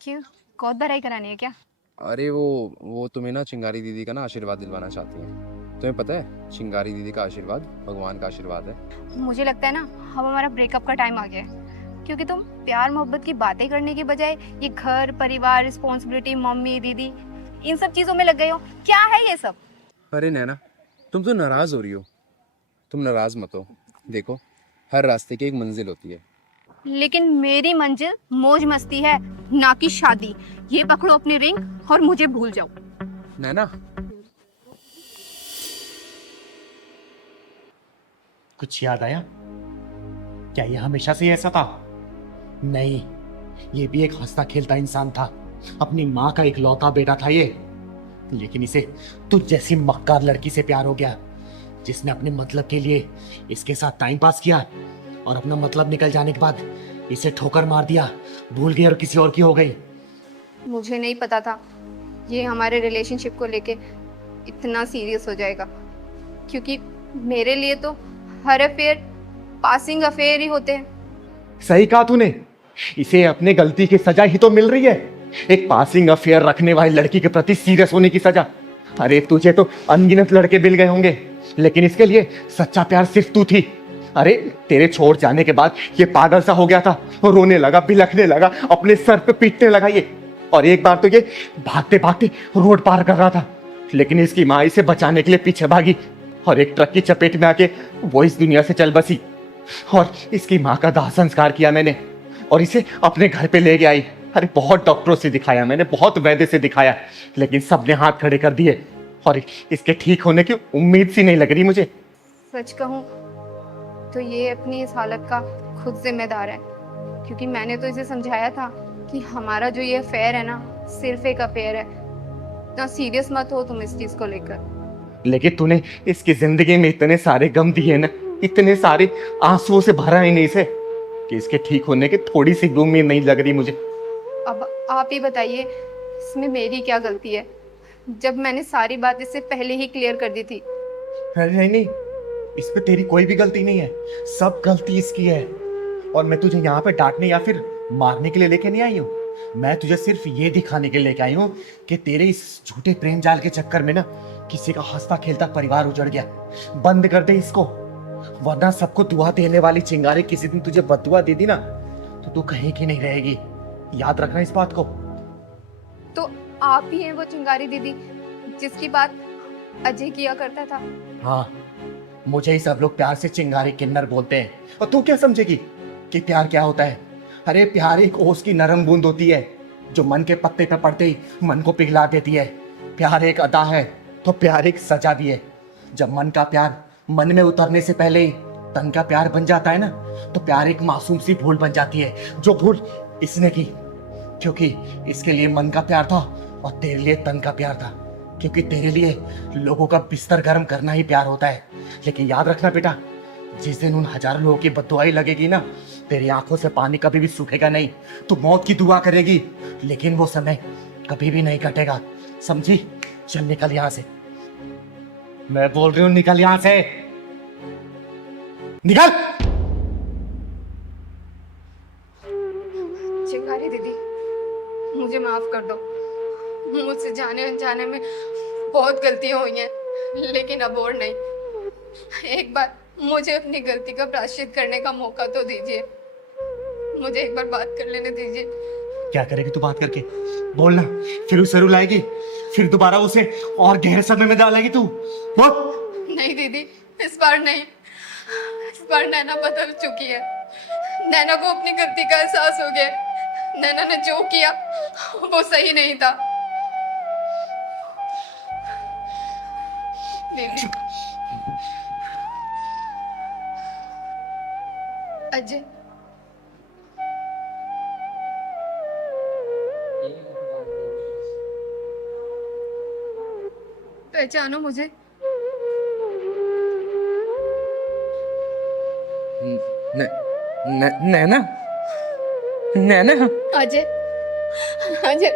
क्यों, कोत भराई करानी है क्या? अरे वो तुम्हें ना चिंगारी दीदी का ना आशीर्वाद दिलवाना चाहती हैं। तुम्हें पता है, चिंगारी दीदी का आशीर्वाद भगवान का आशीर्वाद है। मुझे लगता है ना अब हमारा ब्रेकअप का टाइम आ गया है, क्योंकि तुम प्यार मोहब्बत की बातें करने की बजाय ये घर परिवार, रिस्पॉन्सिबिलिटी, मम्मी दीदी, इन सब चीजों में लग गए हो। क्या है ये सब? अरे नैना, तुम तो नाराज हो रही हो। तुम नाराज मत हो, देखो हर रास्ते की एक मंजिल होती है। लेकिन मेरी मंजिल मौज मस्ती है, ना कि शादी। ये पकड़ो अपनी रिंग और मुझे भूल जाओ। नैना, कुछ याद आया? क्या ये हमेशा से ऐसा था? नहीं, ये भी एक हंसता खेलता इंसान था, अपनी माँ का इकलौता बेटा था ये, लेकिन इसे तुझ जैसी मक्कार लड़की से प्यार हो गया, जिसने अपने मतलब के लिए इसके साथ टाइम पास किया और अपना मतलब निकल जाने के बाद इसे ठोकर मार दिया, भूल गई और किसी और की हो गई। मुझे नहीं पता था ये हमारे रिलेशनशिप को लेके इतना सीरियस हो जाएगा, क्योंकि मेरे लिए तो हर अफेयर पासिंग अफेयर ही होते हैं। सही कहा तूने, इसे अपने गलती की सजा ही तो मिल रही है, एक पासिंग अफेयर रखने वाली लड़की के प्रति सीरियस होने की सजा। अरे तुझे तो अनगिनत लड़के मिल गए होंगे, लेकिन इसके लिए सच्चा प्यार सिर्फ तू थी। अरे तेरे छोड़ जाने के बाद ये पागल सा हो गया था, रोने लगा, बिलखने लगा, अपने सर पे पीटने लगा ये। और एक बार तो ये भागते भागते रोड पार कर रहा था, लेकिन इसकी माँ इसे बचाने के लिए पीछे भागी और एक ट्रक की चपेट में आके वो इस दुनिया से चल बसी। और इसकी माँ का दाह संस्कार किया मैंने और इसे अपने घर पे ले गया आई। अरे बहुत डॉक्टरों से दिखाया मैंने, बहुत वैद्य से दिखाया, लेकिन सबने हाथ खड़े कर दिए और इसके ठीक होने की उम्मीद सी नहीं लग रही मुझे। सच कहूँ तो ये अपनी इस हालत का खुद जिम्मेदार है, क्योंकि मैंने तो इसे समझाया था कि हमारा जो ये अफेयर है ना, सिर्फ एक अफेयर है, ना सीरियस मत हो तुम इस चीज को लेकर। लेकिन तूने इसकी जिंदगी में इतने सारे गम दिए ना, इतने सारे आंसुओं से भरा है नहीं इसे, कि इसके ठीक होने की थोड़ी सी भी उम्मीद नहीं लग रही मुझे। अब आप ही बताइए इसमें मेरी क्या गलती है, जब मैंने सारी बात इससे पहले ही क्लियर कर दी थी। अरे नहीं नहीं, इसमें तेरी कोई भी गलती नहीं है, सब गलती इसकी है। और मैं तुझे यहाँ पे डांटने या फिर मारने के लिए लेके नहीं आई हूँ, मैं तुझे सिर्फ ये दिखाने के लिए लेके आई हूँ कि तेरे इस झूठे प्रेम जाल के चक्कर में ना किसी का हंसता खेलता परिवार उजड़ गया। बंद कर दे इसको, वरना सबको दुआ देने वाली चिंगारी किसी दिन तुझे बददुआ दे दी ना तो तू कहीं की नहीं रहेगी। याद रखना इस बात को। तो आप ही हैं वो चिंगारी दीदी जिसकी बात अजय किया करता था। हाँ, मुझे ही सब लोग प्यार से चिंगारी किन्नर बोलते हैं, और तू क्या समझेगी कि प्यार क्या होता है? अरे प्यार एक ओस की नरम बूंद होती है जो मन के पत्ते पे पड़ते ही मन को पिघला देती है। प्यार एक अदा है तो प्यार एक सजा भी है। जब मन का प्यार मन में उतरने से पहले ही तन का प्यार बन जाता है ना, तो प्यार एक मासूम सी भूल बन जाती है, जो भूल इसने की क्योंकि इसके लिए मन का प्यार था और तेरे लिए तन का प्यार था, क्योंकि तेरे लिए लोगों का बिस्तर गर्म करना ही प्यार होता है। लेकिन याद रखना बेटा, जिस दिन उन हजारों लोगों की बददुआई लगेगी ना, तेरी आंखों से पानी कभी भी सूखेगा नहीं। तू मौत की दुआ करेगी, लेकिन वो समय कभी भी नहीं कटेगा, समझी? चल निकल यहां से, मैं बोल रही हूं निकल यहां से, निकल। चिंगारी दीदी मुझे माफ कर दो, मुझसे जाने अनजाने में बहुत गलतियां हुई हैं, लेकिन अब और नहीं। एक बार मुझे अपनी गलती का प्रायश्चित करने का मौका तो दीजिए, मुझे एक बार बात कर लेने दीजिए। क्या करेगी तू बात करके? बोलना, फिर उसे रुलाएगी, फिर दोबारा उसे और गहरे समय में डालेगी तू? बोल। नहीं दीदी, इस बार नहीं, इस बार नैना बदल चुकी है। नैना को अपनी गलती का एहसास हो गया। नैना ने जो किया वो सही नहीं था। दीदी, अजय, पहचानो मुझे? नैना, नैना। अजय, अजय